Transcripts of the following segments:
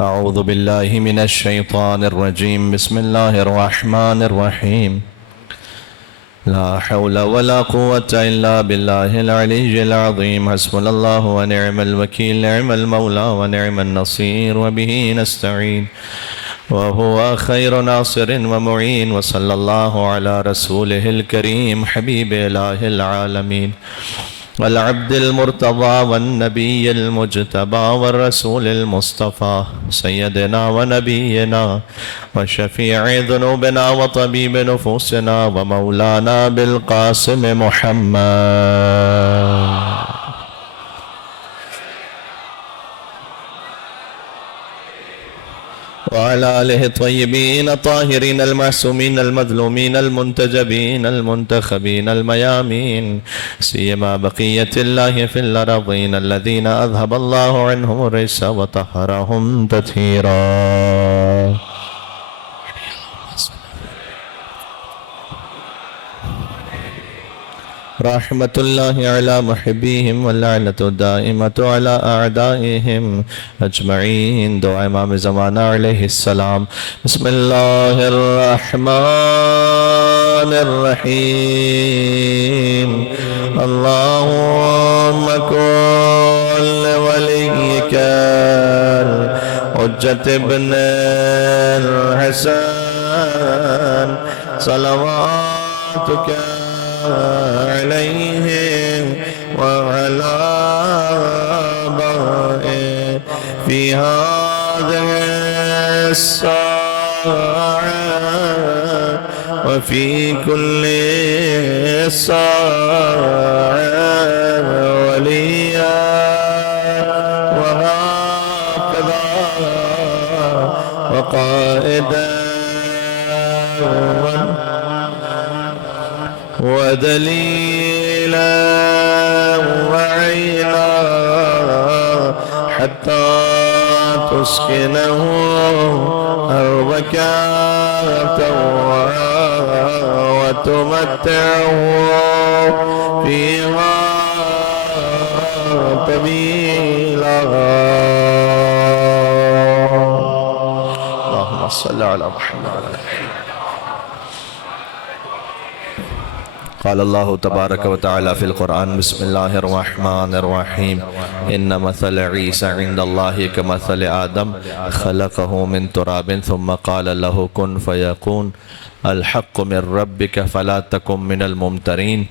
أعوذ بالله من الشيطان الرجيم. بسم الله الرحمن الرحيم. لا حول ولا قوة إلا بالله العلي العظيم. حسبنا الله ونعم الوكيل. نعم المولى ونعم النصير وبه نستعين وهو خير ناصر ومعين. وصلى الله على رسوله الكريم حبيب إله العالمين والعبد المرتضى والنبي المجتبى والرسول المصطفى سيدنا ونبينا وشفيع ذنوبنا وطبيب نفوسنا ومولانا بالقاسم محمد وعلى آله الطيبين الطاهرين المعصومين المظلومين المنتجبين المنتخبين الميامين سيما بقية الله في الأرضين الذين أذهب الله عنهم الرجس وطهرهم تطهيرا. رحمة الله على محبيهم واللعنة الدائمة على أعدائهم أجمعين. دعاء امام زمانہ علیہ السلام. بسم اللہ الرحمن الرحیم. اللهم كن لوليك الحجة ابن الحسن صلواتك عليهم وعلى آبائهم في هذه الساعة وفي كل ساعة وليا وهكذا وقائدا ودليلا وعينا حتى تسكنه أرضك وتمتعه فيها طويلا. اللهم صل على محمد. قال الله تبارك وتعالى في القرآن. بسم الله الرحمن الرحيم. إن مثل عيسى عند الله كمثل آدم خلقه من تراب ثم قال له كن فيكون. الحق من ربك فلا تكن من الممترين.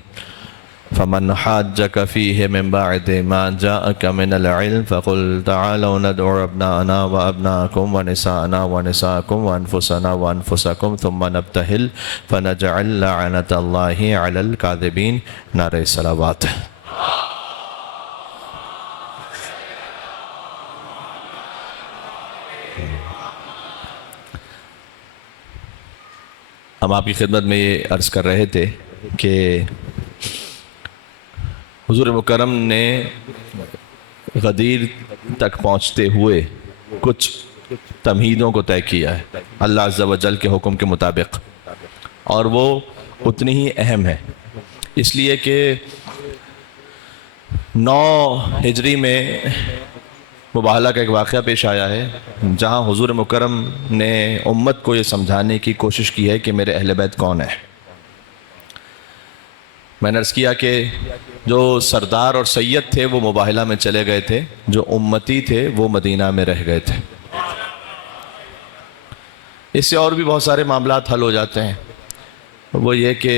فمن حاجك فيه من بعد ما جاءك من العلم فقل تعالوا ندعو أبناءنا وأبناءكم ونساءنا ونساءكم وأنفسنا وأنفسكم ثم نبتهل فنجعل لعنة الله على الكاذبين. نعرہ صلوات. ہم آپ کی خدمت میں یہ عرض کر رہے تھے کہ حضور مکرم نے غدیر تک پہنچتے ہوئے کچھ تمہیدوں کو طے کیا ہے اللہ عز و جل کے حکم کے مطابق، اور وہ اتنی ہی اہم ہے، اس لیے کہ 9 ہجری میں مباہلہ کا ایک واقعہ پیش آیا ہے جہاں حضور مکرم نے امت کو یہ سمجھانے کی کوشش کی ہے کہ میرے اہل بیت کون ہے. میں نے عرض کیا کہ جو سردار اور سید تھے وہ مباہلہ میں چلے گئے تھے، جو امتی تھے وہ مدینہ میں رہ گئے تھے. اس سے اور بھی بہت سارے معاملات حل ہو جاتے ہیں. وہ یہ کہ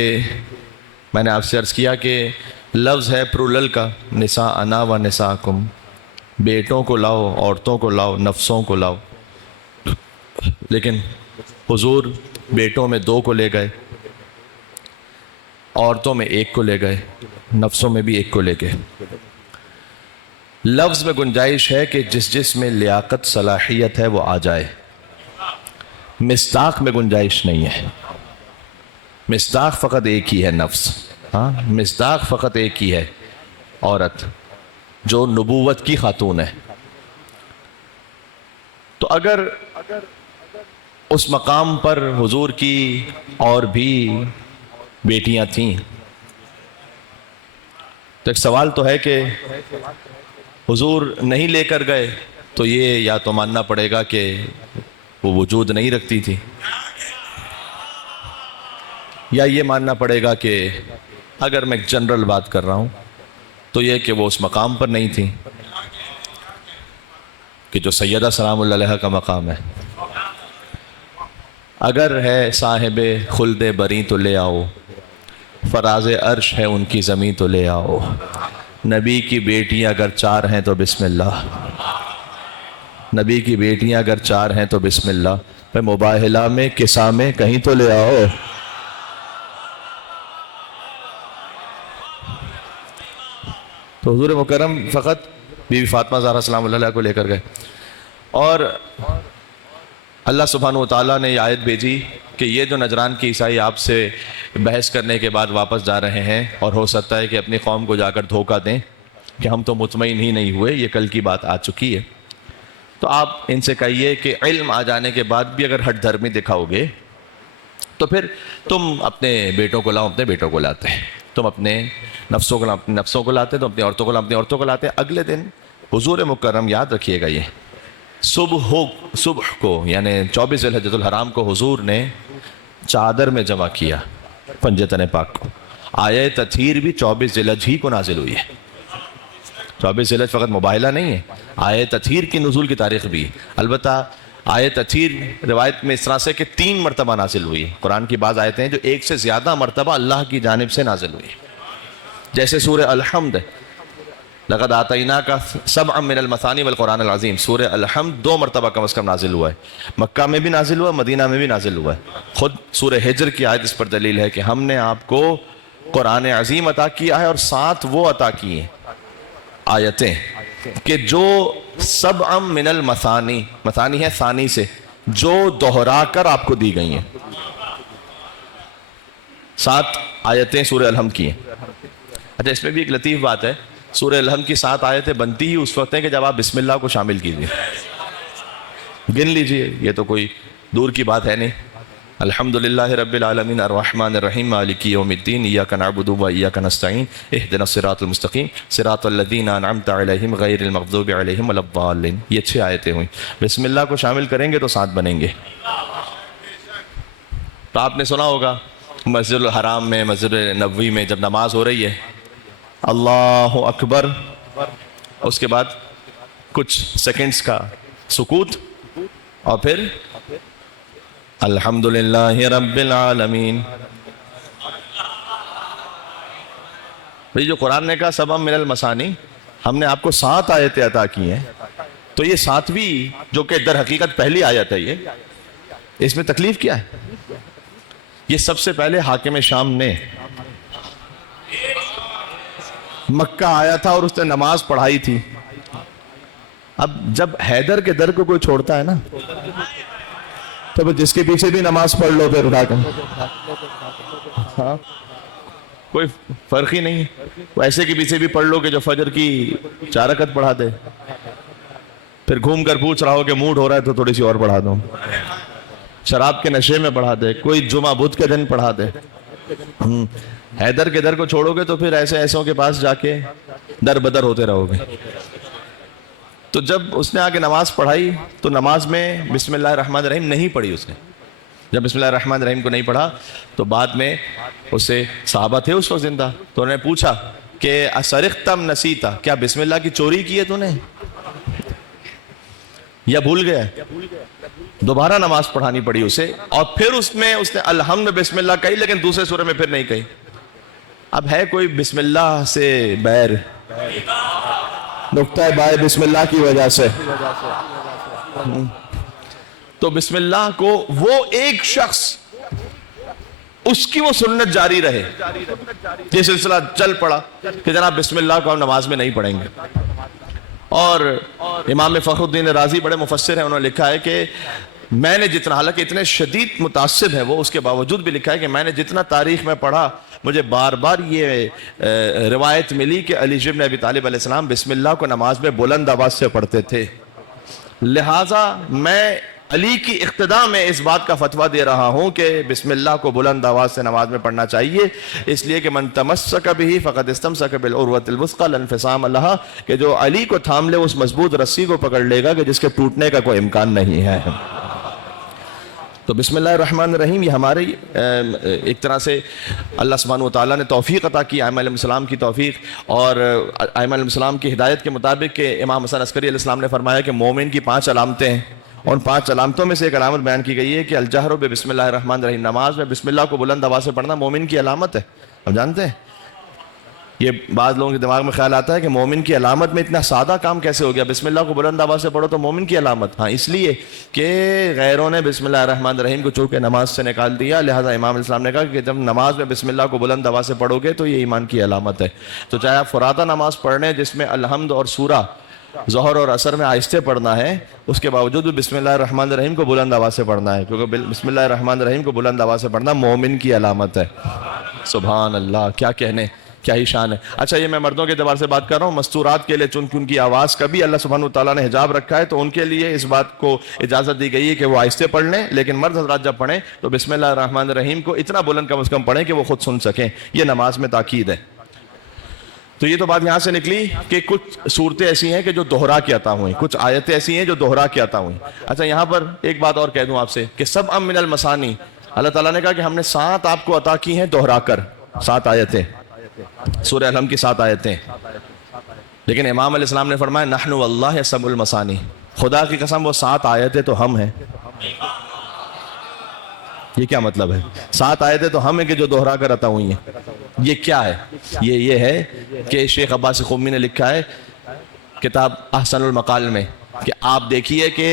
میں نے آپ سے عرض کیا کہ لفظ ہے پرولل کا، نساءنا و نساءکم، بیٹوں کو لاؤ، عورتوں کو لاؤ، نفسوں کو لاؤ. لیکن حضور بیٹوں میں 2 کو لے گئے، عورتوں میں 1 کو لے گئے، نفسوں میں بھی 1 کو لے گئے. لفظ میں گنجائش ہے کہ جس میں لیاقت صلاحیت ہے وہ آ جائے. مصداق میں گنجائش نہیں ہے. مصداق فقط ایک ہی ہے، نفس. ہاں، مصداق فقط ایک ہی ہے، عورت جو نبوت کی خاتون ہے. تو اگر اس مقام پر حضور کی اور بھی بیٹیاں تھیں تو ایک سوال تو ہے کہ حضور نہیں لے کر گئے تو یہ یا تو ماننا پڑے گا کہ وہ وجود نہیں رکھتی تھی، یا یہ ماننا پڑے گا کہ اگر میں ایک جنرل بات کر رہا ہوں تو یہ کہ وہ اس مقام پر نہیں تھی کہ جو سیدہ سلام اللہ علیہ کا مقام ہے۔ اگر ہے صاحب خلد بری تو لے آؤ، فراز عرش ہے ان کی زمین تو لے آؤ، نبی کی بیٹیاں اگر 4 ہیں تو بسم اللہ، نبی کی بیٹیاں اگر 4 ہیں تو بسم اللہ، میں مباہلہ میں قصہ میں کہیں تو لے آؤ۔ تو حضور مکرم فقط بی بی فاطمہ زہرا سلام اللہ علیہ کو لے کر گئے، اور اللہ سبحانہ وتعالیٰ نے یہ آیت بھیجی کہ یہ جو نجران کے عیسائی آپ سے بحث کرنے کے بعد واپس جا رہے ہیں، اور ہو سکتا ہے کہ اپنی قوم کو جا کر دھوکہ دیں کہ ہم تو مطمئن ہی نہیں ہوئے، یہ کل کی بات آ چکی ہے، تو آپ ان سے کہیے کہ علم آ جانے کے بعد بھی اگر ہٹ دھرمی دکھاؤ گے تو پھر تم اپنے بیٹوں کو لاؤ، اپنے بیٹوں کو لاتے ہیں، تم اپنے نفسوں کو لاؤ، اپنے نفسوں کو لاتے، تم اپنی عورتوں کو لاؤ، اپنی عورتوں کو لاتے۔ اگلے دن حضور مکرم، یاد رکھیے گا، یہ صبح کو یعنی 24 ذی الحجۃ الحرام کو حضور نے چادر میں جمع کیا پنجتن پاک کو۔ آیت تطہیر بھی 24 ذی الحجہ ہی کو نازل ہوئی ہے۔ 24 ذی الحجہ فقط مباہلہ نہیں ہے، آیت تطہیر کی نزول کی تاریخ بھی، البتہ آیت تطہیر روایت میں اس طرح سے کہ 3 مرتبہ نازل ہوئی۔ قرآن کی بعض آیتیں ہیں جو 1 سے زیادہ مرتبہ اللہ کی جانب سے نازل ہوئی، جیسے سورہ الحمد، لقد آتیناک سبعا من المثانی والقرآن العظیم، سورہ الحمد 2 مرتبہ کم از کم نازل ہوا ہے، مکہ میں بھی نازل ہوا ہے، مدینہ میں بھی نازل ہوا ہے۔ خود سورہ ہجر کی آیت اس پر دلیل ہے کہ ہم نے آپ کو قرآن عظیم عطا کیا ہے، اور ساتھ وہ عطا کی ہیں آیتیں کہ جو سبعا من المثانی، مثانی ہے ثانی سے، جو دہرا کر آپ کو دی گئی ہیں، 7 آیتیں سورہ الحمد کی ہیں۔ اچھا، اس میں بھی ایک لطیف بات ہے، سورہ الحمد کی 7 آیتیں بنتی ہی اس وقت ہیں کہ جب آپ بسم اللہ کو شامل کیجئے، گن لیجئے، یہ تو کوئی دور کی بات ہے نہیں۔ الحمدللہ رب العالمین الرحمن الرحیم مالک یوم الدین ایاک نعبد و ایاک نستعین اہدنا الصراط المستقیم صراط الذین انعمت علیہم غیر المغضوب علیہم ولا الضالین۔ یہ 6 آیتیں ہوئیں، بسم اللہ کو شامل کریں گے تو 7 بنیں گے۔ تو آپ نے سنا ہوگا مسجد الحرام میں، مسجد نبوی میں جب نماز ہو رہی ہے، اللہ اکبر، اس کے بعد کچھ سیکنڈز کا سکوت، اور پھر الحمدللہ رب العالمین۔ بھئی جو قرآن نے کہا سبعا من المثانی، ہم نے آپ کو 7 آیتیں عطا کی ہیں، تو یہ 7ویں جو کہ در حقیقت پہلی آیت ہے، یہ اس میں تکلیف کیا ہے؟ یہ سب سے پہلے حاکم شام نے مکہ آیا تھا اور اس نے نماز پڑھائی تھی۔ اب جب حیدر کے در کو کوئی چھوڑتا ہے نا، تو جس کے پیچھے بھی نماز پڑھ لو پھر اٹھا کر، ہاں کوئی فرق ہی نہیں ہے۔ ایسے کے پیچھے بھی پڑھ لو کہ جو فجر کی 4 رکعت پڑھا دے، پھر گھوم کر پوچھ رہا ہو کہ موڈ ہو رہا ہے تو تھوڑی سی اور پڑھا دو، شراب کے نشے میں پڑھا دے، کوئی جمعہ بدھ کے دن پڑھا دے۔ حیدر کے در کو چھوڑو گے تو پھر ایسوں کے پاس جا کے در بدر ہوتے رہو گے۔ تو جب اس نے آ کے نماز پڑھائی تو نماز میں بسم اللہ الرحمن الرحیم نہیں پڑھی اس نے۔ جب بسم اللہ الرحمن الرحیم کو نہیں پڑھا تو بعد میں اس سے صحابہ تھے اس وقت زندہ، تو انہوں نے پوچھا کہ اسرقتم نسیتا، کیا بسم اللہ کی چوری کی ہے تو نے، یا بھول گیا؟ دوبارہ نماز پڑھانی پڑی اسے، اور پھر اس نے الحمد بسم اللہ کہی، لیکن دوسرے سورے میں پھر نہیں کہی۔ اب ہے کوئی بسم اللہ سے بیر، نقطہ بائے بسم اللہ کی وجہ سے، تو بسم اللہ کو وہ ایک شخص، اس کی وہ سنت جاری رہے، یہ سلسلہ چل پڑا کہ جناب بسم اللہ کو ہم نماز میں نہیں پڑھیں گے۔ اور امام فخر الدین رازی بڑے مفسر ہیں، انہوں نے لکھا ہے کہ میں نے جتنا، حالانکہ اتنے شدید متعصب ہے وہ، اس کے باوجود بھی لکھا ہے کہ میں نے جتنا تاریخ میں پڑھا، مجھے بار بار یہ روایت ملی کہ علی بن ابی طالب علیہ السلام بسم اللہ کو نماز میں بلند آواز سے پڑھتے تھے، لہٰذا میں علی کی اقتداء میں اس بات کا فتویٰ دے رہا ہوں کہ بسم اللہ کو بلند آواز سے نماز میں پڑھنا چاہیے، اس لیے کہ من تمسک بہ فقد استمسک بالعروۃ الوثقی لا انفصام لہا، کہ جو علی کو تھام لے اس مضبوط رسی کو پکڑ لے گا کہ جس کے ٹوٹنے کا کوئی امکان نہیں ہے۔ تو بسم اللہ الرحمن الرحیم یہ ہماری ایک طرح سے اللہ سبحانہ وتعالیٰ نے توفیق عطا کی، ائمہ علیہ السلام کی توفیق اور ائمہ علیہ السلام کی ہدایت کے مطابق کہ امام حسن عسکری علیہ السلام نے فرمایا کہ مومن کی 5 علامتیں ہیں، اور 5 علامتوں میں سے ایک علامت بیان کی گئی ہے کہ الجہر بسم اللہ الرحمن الرحیم، نماز میں بسم اللہ کو بلند آواز سے پڑھنا مومن کی علامت ہے۔ ہم جانتے ہیں یہ بعض لوگوں کے دماغ میں خیال آتا ہے کہ مومن کی علامت میں اتنا سادہ کام کیسے ہو گیا، بسم اللہ کو بلند آواز سے پڑھو تو مومن کی علامت؟ ہاں، اس لیے کہ غیروں نے بسم اللہ الرحمن الرحیم کو چونکہ نماز سے نکال دیا، لہٰذا امام علیہ السلام نے کہا کہ جب نماز میں بسم اللہ کو بلند آواز سے پڑھو گے تو یہ ایمان کی علامت ہے۔ تو چاہے آپ فرادہ نماز پڑھ رہے ہیں جس میں الحمد اور سورہ ظہر اور عصر میں آہستہ پڑھنا ہے، اس کے باوجود بھی بسم اللہ الرحمن الرحیم کو بلند آواز سے پڑھنا ہے، کیونکہ بسم اللہ الرحمن الرحیم کو بلند آواز سے پڑھنا مومن کی علامت ہے۔ سبحان اللہ، کیا کہنے، کیا ہی شان ہے۔ اچھا، یہ میں مردوں کے اعتبار سے بات کر رہا ہوں، مستورات کے لیے چونکہ ان کی آواز کا بھی اللہ سبحانہ وتعالیٰ نے حجاب رکھا ہے تو ان کے لیے اس بات کو اجازت دی گئی ہے کہ وہ آہستہ پڑھ لیں، لیکن مرد حضرات جب پڑھیں تو بسم اللہ الرحمن الرحیم کو اتنا بلند کم از کم پڑھیں کہ وہ خود سن سکیں، یہ نماز میں تاکید ہے۔ تو یہ تو بات یہاں سے نکلی کہ کچھ صورتیں ایسی ہیں کہ جو دہرا کے عطا ہوئیں، کچھ آیتیں ایسی ہیں جو دہرا کے عطا ہوئیں۔ اچھا، یہاں پر ایک بات اور کہہ دوں آپ سے کہ سب من المثانی، اللہ تعالیٰ نے کہا کہ ہم نے 7 آپ کو عطا کی ہیں دہرا کر، 7 آیتیں، سورہ الحمد کی 7 آیتیں، لیکن امام علیہ السلام نے فرمایا نحن واللہ سبع المثانی، خدا کی قسم وہ 7 آیتیں تو ہم ہیں۔ یہ کیا مطلب ہے؟ 7 آیتیں تو ہم ہیں کہ جو دہرا کر عطا ہوئی ہیں۔ یہ کیا ہے؟ یہ ہے کہ شیخ عباس قمی نے لکھا ہے کتاب احسن المقال میں کہ آپ دیکھیے کہ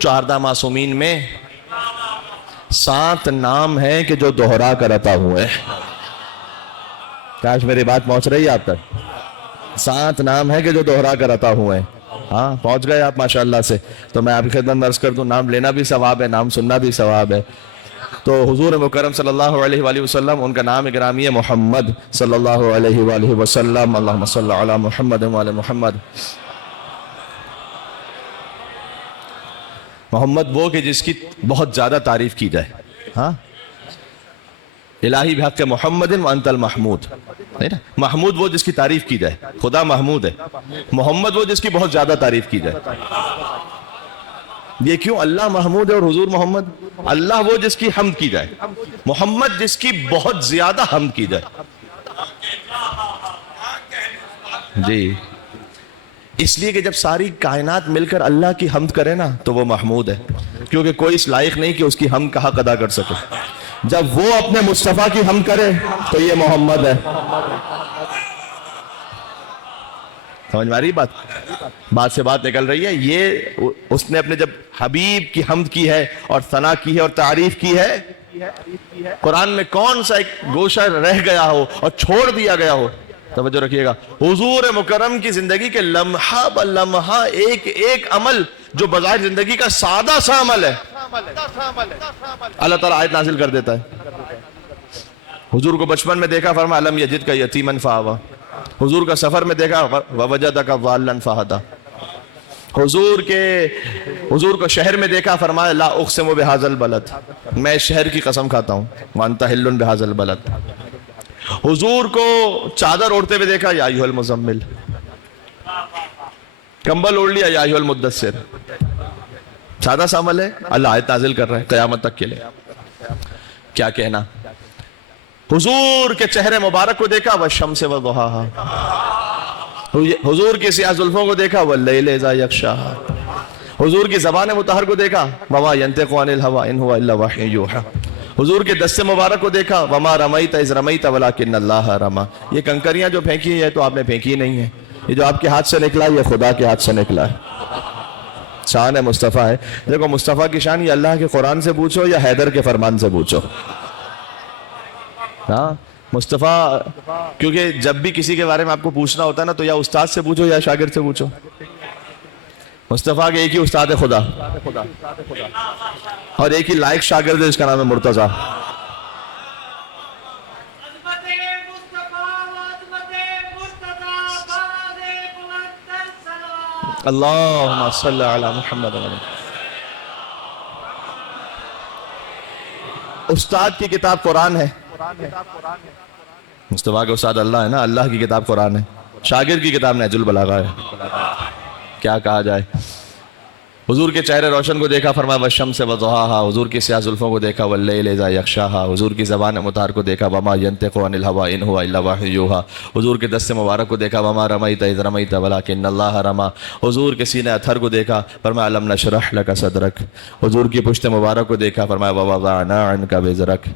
14 معصومین میں 7 نام ہیں کہ جو دہرا کر عطا ہوئے ہیں۔ کاش میری بات پہنچ رہی ہے آپ تک۔ 7 نام ہیں کہ جو دہرا کر عطا ہوئے ہیں۔ ہاں، پہنچ گئے آپ ماشاءاللہ سے۔ تو میں آپ کی خدمت میں عرض کر دوں، نام لینا بھی ثواب ہے، نام سننا بھی ثواب ہے۔ تو حضور مکرم صلی اللہ علیہ وآلہ وسلم، ان کا نام گرامی ہے محمد صلی اللہ علیہ وآلہ وسلم، اللہم صلی علی محمد وعلی محمد۔ محمد وہ کہ جس کی بہت زیادہ تعریف کی جائے۔ ہاں، الہی بحق محمد وانت المحمود، محمود وہ جس کی تعریف کی جائے، خدا محمود ہے، محمد وہ جس کی بہت زیادہ تعریف کی جائے۔ یہ کیوں؟ اللہ محمود ہے اور حضور محمد؟ اللہ وہ جس کی حمد کی جائے، محمد جس کی بہت زیادہ حمد کی جائے۔ جی، اس لیے کہ جب ساری کائنات مل کر اللہ کی حمد کرے نا تو وہ محمود ہے، کیونکہ کوئی اس لائق نہیں کہ اس کی حمد کا حق ادا کر سکے۔ جب وہ اپنے مصطفیٰ کی حمد کرے تو یہ محمد ہے۔ سمجھ میں آ رہی بات سے بات نکل رہی ہے۔ یہ اس نے اپنے جب حبیب کی حمد کی ہے اور ثنا کی ہے اور تعریف کی ہے، قرآن میں کون سا ایک گوشہ رہ گیا ہو اور چھوڑ دیا گیا ہو؟ توجہ رکھیے گا، حضور مکرم کی زندگی کے لمحہ بلمحہ ایک ایک عمل جو بظاہر زندگی کا سادہ سا عمل ہے، اللہ تعالیٰ آیت نازل کر دیتا ہے۔ حضور کو بچپن میں دیکھا، فرمایا لم یجدک یتیما فآویٰ۔ حضور کا سفر میں دیکھا، ووجدک ضالا فہدیٰ۔ حضور کو شہر میں دیکھا، فرمایا لا اقسم بہذا البلد، میں شہر کی قسم کھاتا ہوں، وانت حل بہذا البلد۔ حضور کو چادر اوڑھتے ہوئے دیکھا، یا ایھا المزمل، کمبل اوڑھ لیا، یا ایھا المدثر۔ سادہ سا عمل ہے، اللہ آیت نازل کر رہا ہے قیامت تک کے لیے۔ کیا کہنا؟ حضور کے چہرے مبارک کو دیکھا، والشمس وضحاها، حضور کی سیاہ زلفوں کو دیکھا، واللیل اذا یغشاها، حضور کی زبان مطہر کو دیکھا، وما ينطق عن الهوى ان هو الا وحی یوحی، حضور کے دست مبارک کو دیکھا، وما رمیت اذ رمیت ولکن اللہ رمی۔ یہ کنکریاں جو پھینکی ہیں تو آپ نے پھینکی نہیں ہیں، یہ جو آپ کے ہاتھ سے نکلا یہ خدا کے ہاتھ سے نکلا ہے۔ شان مصطفیٰ ہے۔ دیکھو مصطفیٰ کی شان یہ اللہ کے قرآن سے پوچھو یا حیدر کے فرمان سے پوچھو۔ ہاں، مصطفیٰ، کیونکہ جب بھی کسی کے بارے میں آپ کو پوچھنا ہوتا ہے نا تو یا استاد سے پوچھو یا شاگرد سے پوچھو۔ مصطفیٰ کے ایک ہی استاد ہے خدا، اور ایک ہی لائق شاگرد ہے جس کا نام ہے مرتضیٰ۔ اللہم صلی علی محمد۔ استاد کی کتاب قرآن ہے. مصطفیٰ کے استاد اللہ ہے نا, اللہ کی کتاب قرآن ہے. شاگرد کی کتاب نہج البلاغہ ہے. کیا کہا جائے. حضور کے چہرے روشن کو دیکھا, فرمایا والشمس وضحاها. حضور کی سیاہ زلفوں کو دیکھا, واللیل اذا یغشاها. حضور کی زبان مطہر کو دیکھا, وما ينطق عن الهوى ان هو الا وحی یوحى. حضور کے دست مبارک کو دیکھا, وما رمیت اذ رمیت ولکن اللہ رمی. حضور کے سینہ اطہر کو دیکھا, فرمایا الم نشرح لک صدرک. حضور کی پشت مبارک کو دیکھا, فرمایا ووضعنا عنک وزرک.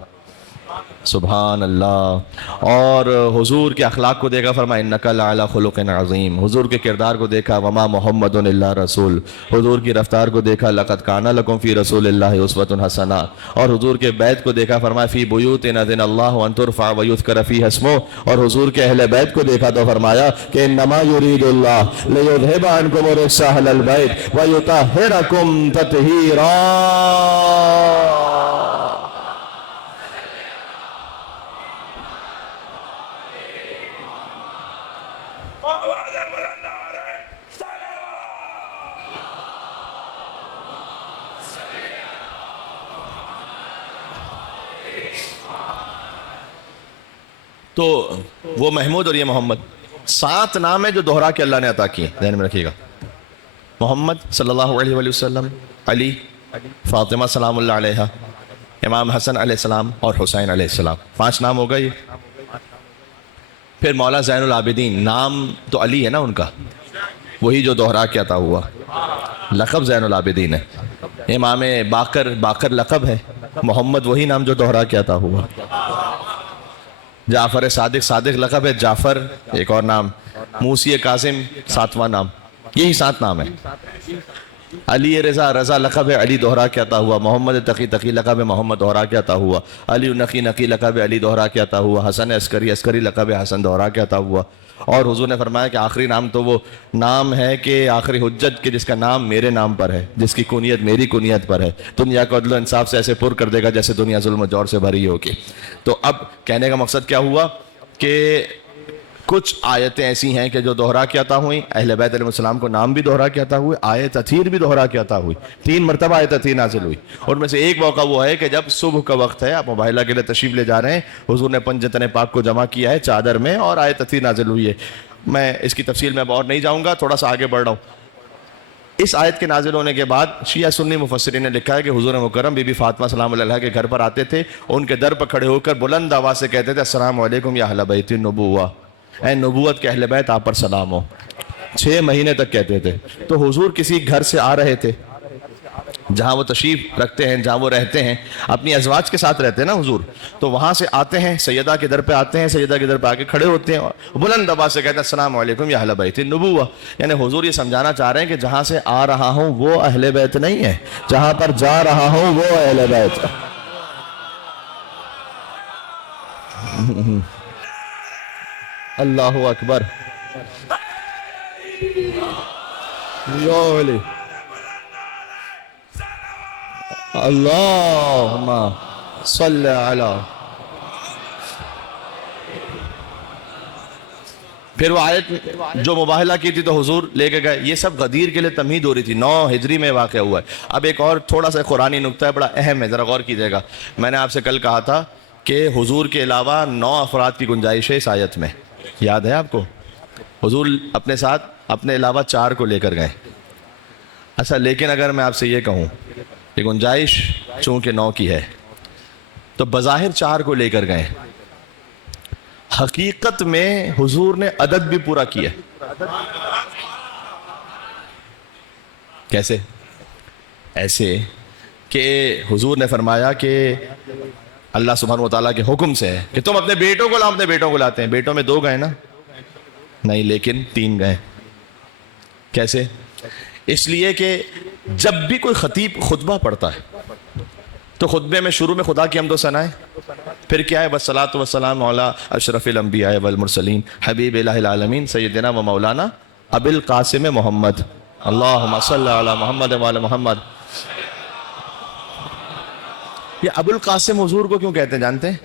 سبحان اللہ. اور حضور کے اخلاق کو دیکھا, فرمایا انک لعلی خلق عظیم. حضور کے کردار کو دیکھا, وما محمد الا رسول. حضور کی رفتار کو دیکھا, لقد کان لکم فی رسول اللہ اسوۃ حسنہ. اور حضور کے بیت کو دیکھا, فرمایا فی بیوت اذن اللہ ان ترفع ویذکر فیہا اسمہ. اور حضور کے اہل بیت کو دیکھا تو فرمایا کہ انما یرید اللہ لیذھب عنکم الرجس اہل البیت ویطہرکم تطہیرا. تو وہ محمود اور یہ محمد 7 نام ہیں جو دوہرا کے اللہ نے عطا کیے. ذہن میں رکھیے گا. محمد صلی اللہ علیہ وآلہ وسلم, علی, فاطمہ سلام اللہ علیہا, امام حسن علیہ السلام اور حسین علیہ السلام. 5 نام ہو گئے. پھر مولا زین العابدین, نام تو علی ہے نا ان کا, وہی جو دوہرا کے عطا ہوا. لقب زین العابدین ہے. امام باقر, باقر لقب ہے. محمد وہی نام جو دوہرا کے عطا ہوا. جعفر صادق, صادق لقب ہے. جعفر ایک اور نام. موسی کاظم 7واں نام. یہی 7 نام ہیں. علی رضا, رضا لقب ہے, علی دوہرا کے عطا ہوا. محمد تقی, تقی لقب ہے, محمد دوہرا کے عطا ہوا. علی نقی, نقی لقب ہے, علی دوہرا کے عطا ہوا. حسن عسکری, عسکری لقب ہے, حسن دوہرا کے عطا ہوا. اور حضور نے فرمایا کہ آخری نام تو وہ نام ہے کہ آخری حجت کہ جس کا نام میرے نام پر ہے, جس کی کنیت میری کنیت پر ہے. دنیا کو عدل و انصاف سے ایسے پر کر دے گا جیسے دنیا ظلم و جور سے بھری ہوگی. تو اب کہنے کا مقصد کیا ہوا کہ کچھ آیتیں ایسی ہیں کہ جو دوہرا کے عطا ہوئیں. اہل بیت علیہ السلام کو نام بھی دوہرا کے عطا ہوئے, آیت تطہیر بھی دوہرا کے عطا ہوئی. 3 مرتبہ آیت تطہیر نازل ہوئی. اور میں سے ایک موقع وہ ہے کہ جب صبح کا وقت ہے, آپ مباہلہ کے لیے تشریف لے جا رہے ہیں, حضور نے پنجتن پاک کو جمع کیا ہے چادر میں اور آیت تطہیر نازل ہوئی ہے. میں اس کی تفصیل میں اب اور نہیں جاؤں گا, تھوڑا سا آگے بڑھ رہا ہوں. اس آیت کے نازل ہونے کے بعد شیعہ سنی مفسرین نے لکھا ہے کہ حضور مکرم بی بی فاطمہ سلام علیہا کے گھر پر آتے تھے, ان کے در پر کھڑے ہو کر بلند آواز سے کہتے تھے السلام علیکم یا اہل بیت النبوہ, اے نبوت کے اہل بیت آپ پر سلام ہو. 6 مہینے تک کہتے تھے. تو حضور کسی گھر سے آ رہے تھے جہاں وہ تشریف رکھتے ہیں, جہاں وہ رہتے ہیں, اپنی ازواج کے ساتھ رہتے ہیں نا حضور, تو وہاں سے آتے ہیں, سیدہ کے در پہ آتے ہیں, سیدہ کے در پہ آ کے کھڑے ہوتے ہیں اور بلند آواز سے کہتے ہیں السلام علیکم یا اہل بیت النبوہ. یعنی حضور یہ سمجھانا چاہ رہے ہیں کہ جہاں سے آ رہا ہوں وہ اہل بیت نہیں ہے, جہاں پر جا رہا ہوں وہ اہل بیت. اللہ اکبر. اللہم صلی علی. پھر وہ آیت جو مباہلہ کی تھی تو حضور لے کے گئے. یہ سب غدیر کے لیے تمہید ہو رہی تھی. 9 ہجری میں واقع ہوا ہے. اب ایک اور تھوڑا سا قرآنی نکتہ ہے, بڑا اہم ہے, ذرا غور کیجیے گا. میں نے آپ سے کل کہا تھا کہ حضور کے علاوہ 9 افراد کی گنجائش ہے اس آیت میں. یاد ہے آپ کو؟ حضور اپنے ساتھ اپنے علاوہ 4 کو لے کر گئے. اچھا, لیکن اگر میں آپ سے یہ کہوں کہ گنجائش چونکہ 9 کی ہے تو بظاہر 4 کو لے کر گئے, حقیقت میں حضور نے عدد بھی پورا کیا. کیسے؟ ایسے کہ حضور نے فرمایا کہ اللہ سبحانہ و تعالیٰ کے حکم سے ہے کہ تم اپنے بیٹوں کو لاؤ. اپنے بیٹوں کو لاتے ہیں. بیٹوں میں 2 گئے نا؟ نہیں, لیکن 3 گئے. کیسے؟ اس لیے کہ جب بھی کوئی خطیب خطبہ پڑھتا ہے تو خطبے میں شروع میں خدا کی حمد و ثنا ہے, پھر کیا ہے والصلاۃ والسلام علی اشرف الانبیاء والمرسلین حبیب الہ العالمین سیدنا و مولانا ابی القاسم محمد, اللہم صلی علی محمد وعلی محمد. یہ ابو القاسم حضور کو کیوں کہتے ہیں جانتے ہیں؟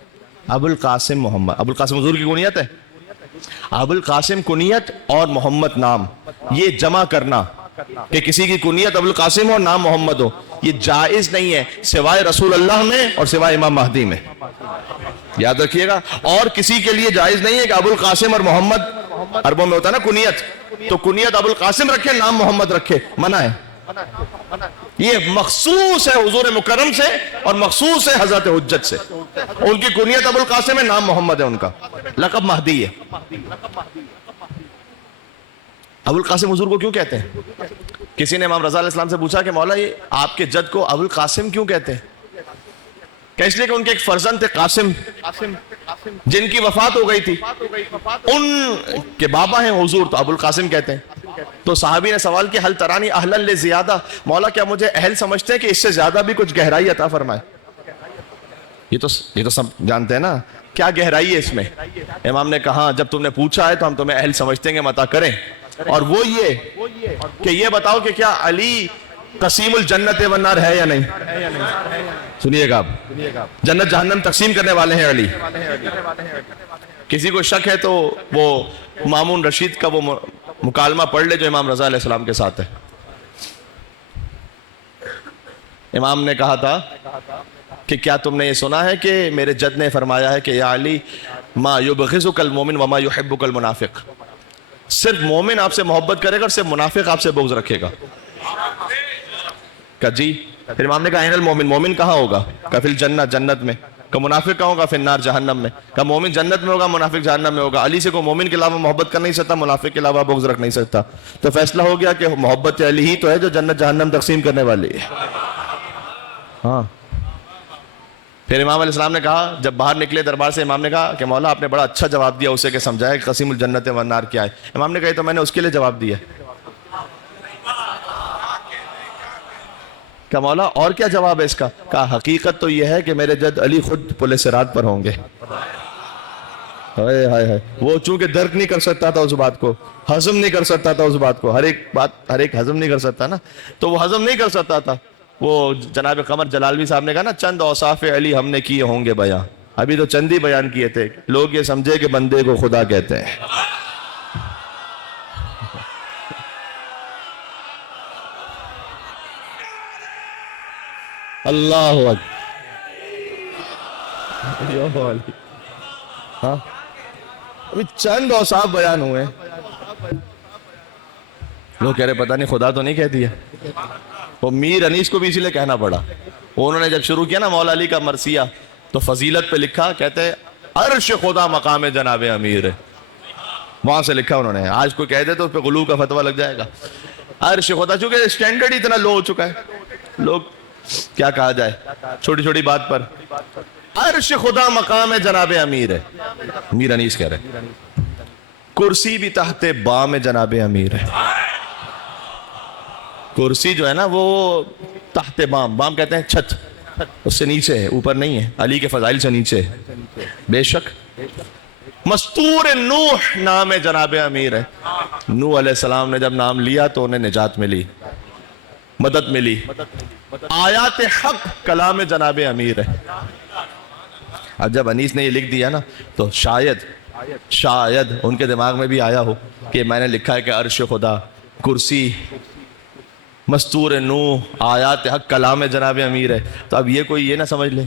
ابو القاسم محمد. ابو القاسم حضور کی کنیت ہے. ابو القاسم کنیت اور محمد نام, یہ جمع کرنا کہ کسی کی کنیت ابو القاسم ہو اور نام محمد ہو, یہ جائز نہیں ہے سوائے رسول اللہ میں اور سوائے امام مہدی میں، یاد رکھیے گا۔ اور کسی کے لیے جائز نہیں ہے کہ ابو القاسم اور محمد، عربوں میں ہوتا ہے نا کنیت، تو کنیت ابو القاسم رکھے، نام محمد رکھے، منع ہے۔ یہ مخصوص ہے حضور مکرم سے اور مخصوص ہے حضرت حجت سے، ان کی کنیت ابو القاسم ہے، نام محمد ہے، ان کا لقب مہدی ہے۔ ابو القاسم حضور کو کیوں کہتے ہیں؟ کسی نے امام رضا علیہ السلام سے پوچھا کہ مولا یہ آپ کے جد کو ابو القاسم کیوں کہتے ہیں؟ کہ اس لیے کہ ان کے ایک فرزند تھے قاسم، جن کی وفات ہو گئی تھی، ان کے بابا ہیں حضور، تو ابو القاسم کہتے ہیں۔ تو صحابی نے سوال کیا حل ترانی اہلا لزیادہ، مولا کیا مجھے اہل سمجھتے ہیں کہ اس سے زیادہ بھی کچھ گہرائی عطا فرمائے؟ یہ تو سب جانتے ہیں نا کیا گہرائی ہے اس میں۔ امام نے کہا جب تم نے پوچھا ہے تو ہم تمہیں اہل سمجھتے ہیں کہ عطا کریں، اور وہ یہ کہ یہ بتاؤ کہ کیا علی قسیم الجنت والنار ہے یا نہیں؟ سنیے گا آپ، جنت جہنم تقسیم کرنے والے ہیں علی۔ کسی کو شک ہے تو وہ مامون رشید کا وہ مکالمہ پڑھ لے جو امام رضا علیہ السلام کے ساتھ ہے۔ امام نے کہا تھا کہ کیا تم نے یہ سنا ہے کہ میرے جد نے فرمایا ہے کہ یا علی ما یبغضک المومن وما یحبک المنافق، صرف مومن آپ سے محبت کرے گا اور صرف منافق آپ سے بغض رکھے گا۔ کہا جی، پھر امام نے کہا این المومن، مومن کہاں ہوگا؟ کہا فی الجنہ، جنت میں۔ کہا منافق کہاں ہوگا؟ فی النار، جہنم میں۔ کہا مومن جنت میں ہوگا، منافق جہنم میں ہوگا۔ علی سے کوئی مومن کے علاوہ محبت کر نہیں سکتا، منافق کے علاوہ بغض رکھ نہیں سکتا۔ تو فیصلہ ہو گیا کہ محبت علی ہی تو ہے جو جنت جہنم تقسیم کرنے والی ہے۔ ہاں، پھر امام علیہ السلام نے کہا جب باہر نکلے دربار سے، امام نے کہا کہ مولا آپ نے بڑا اچھا جواب دیا اسے کہ سمجھایا کہ قسیم الجنت والنار کیا ہے۔ امام نے کہا تو میں نے اس کے لیے جواب دیا۔ کہ مولا اور کیا جواب ہے اس کا؟ کہا حقیقت تو یہ ہے کہ میرے جد علی خود پل صراط پر ہوں گے۔ ہائے ہائے ہائے، وہ چونکہ درک نہیں کر سکتا تھا اس بات کو، ہضم نہیں کر سکتا تھا اس بات کو، ہر ایک ہضم نہیں کر سکتا نا، تو وہ ہضم نہیں کر سکتا تھا۔ وہ جناب قمر جلالوی صاحب نے کہا نا چند اوصاف علی ہم نے کیے ہوں گے بیان، ابھی تو چند ہی بیان کیے تھے، لوگ یہ سمجھے کہ بندے کو خدا کہتے ہیں۔ اللہ اکبر۔ ہاں ابھی چند اوصاف بیان ہوئے، لوگ کہہ رہے پتہ نہیں خدا تو نہیں کہہ دیا۔ وہ میر انیس کو بھی اسی لیے کہنا پڑا، انہوں نے جب شروع کیا نا مولا علی کا مرثیہ تو فضیلت پہ لکھا، کہتے ہیں عرش خدا مقام جناب امیر ہے، وہاں سے لکھا انہوں نے۔ آج کوئی کہہ دے تو اس پہ غلو کا فتویٰ لگ جائے گا۔ عرش خدا، چونکہ اسٹینڈرڈ اتنا لو ہو چکا ہے، لوگ کیا کہا جائے چھوٹی چھوٹی بات پر، عرش خدا مقام جناب امیر ہے، میر انیس کہہ رہے کرسی بھی تحت بام جناب امیر ہے۔ کرسی جو ہے نا وہ تحت بام، بام کہتے ہیں چھت، اس سے نیچے ہے، اوپر نہیں ہے، علی کے فضائل سے نیچے ہے۔ بے شک مستور نوح نام جناب امیر ہے، نوح علیہ السلام نے جب نام لیا تو انہیں نجات ملی، مدد ملی۔ آیات حق کلام جناب امیر ہے۔ اب جب انیس نے یہ لکھ دیا نا تو شاید ان کے دماغ میں بھی آیا ہو کہ میں نے لکھا ہے کہ عرش خدا، کرسی، مستور نوح، آیات حق کلام جناب امیر ہے، تو اب یہ کوئی یہ نہ سمجھ لے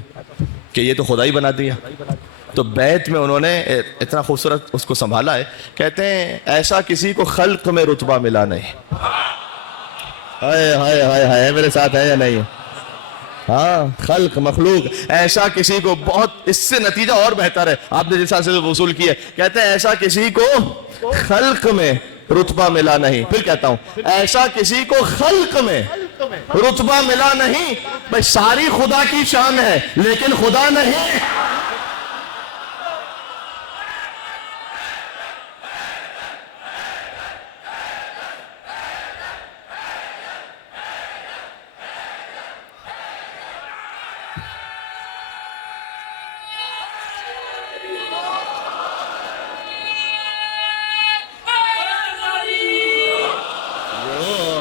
کہ یہ تو خدا ہی بنا دیا۔ تو بیت میں انہوں نے اتنا خوبصورت اس کو سنبھالا ہے، کہتے ہیں ایسا کسی کو خلق میں رتبہ ملا نہیں۔ ہائے ہائے ہائے ہائے، میرے ساتھ ہے یا نہیں؟ ہاں، خلق، مخلوق، ایسا کسی کو، بہت اس سے نتیجہ اور بہتر ہے، آپ نے جس طرح سے وصول کیا ہے، کہتے ہیں ایسا کسی کو خلق میں رتبہ ملا نہیں۔ پھر کہتا ہوں ایسا کسی کو خلق میں رتبہ ملا نہیں۔ بھائی ساری خدا کی شان ہے لیکن خدا نہیں۔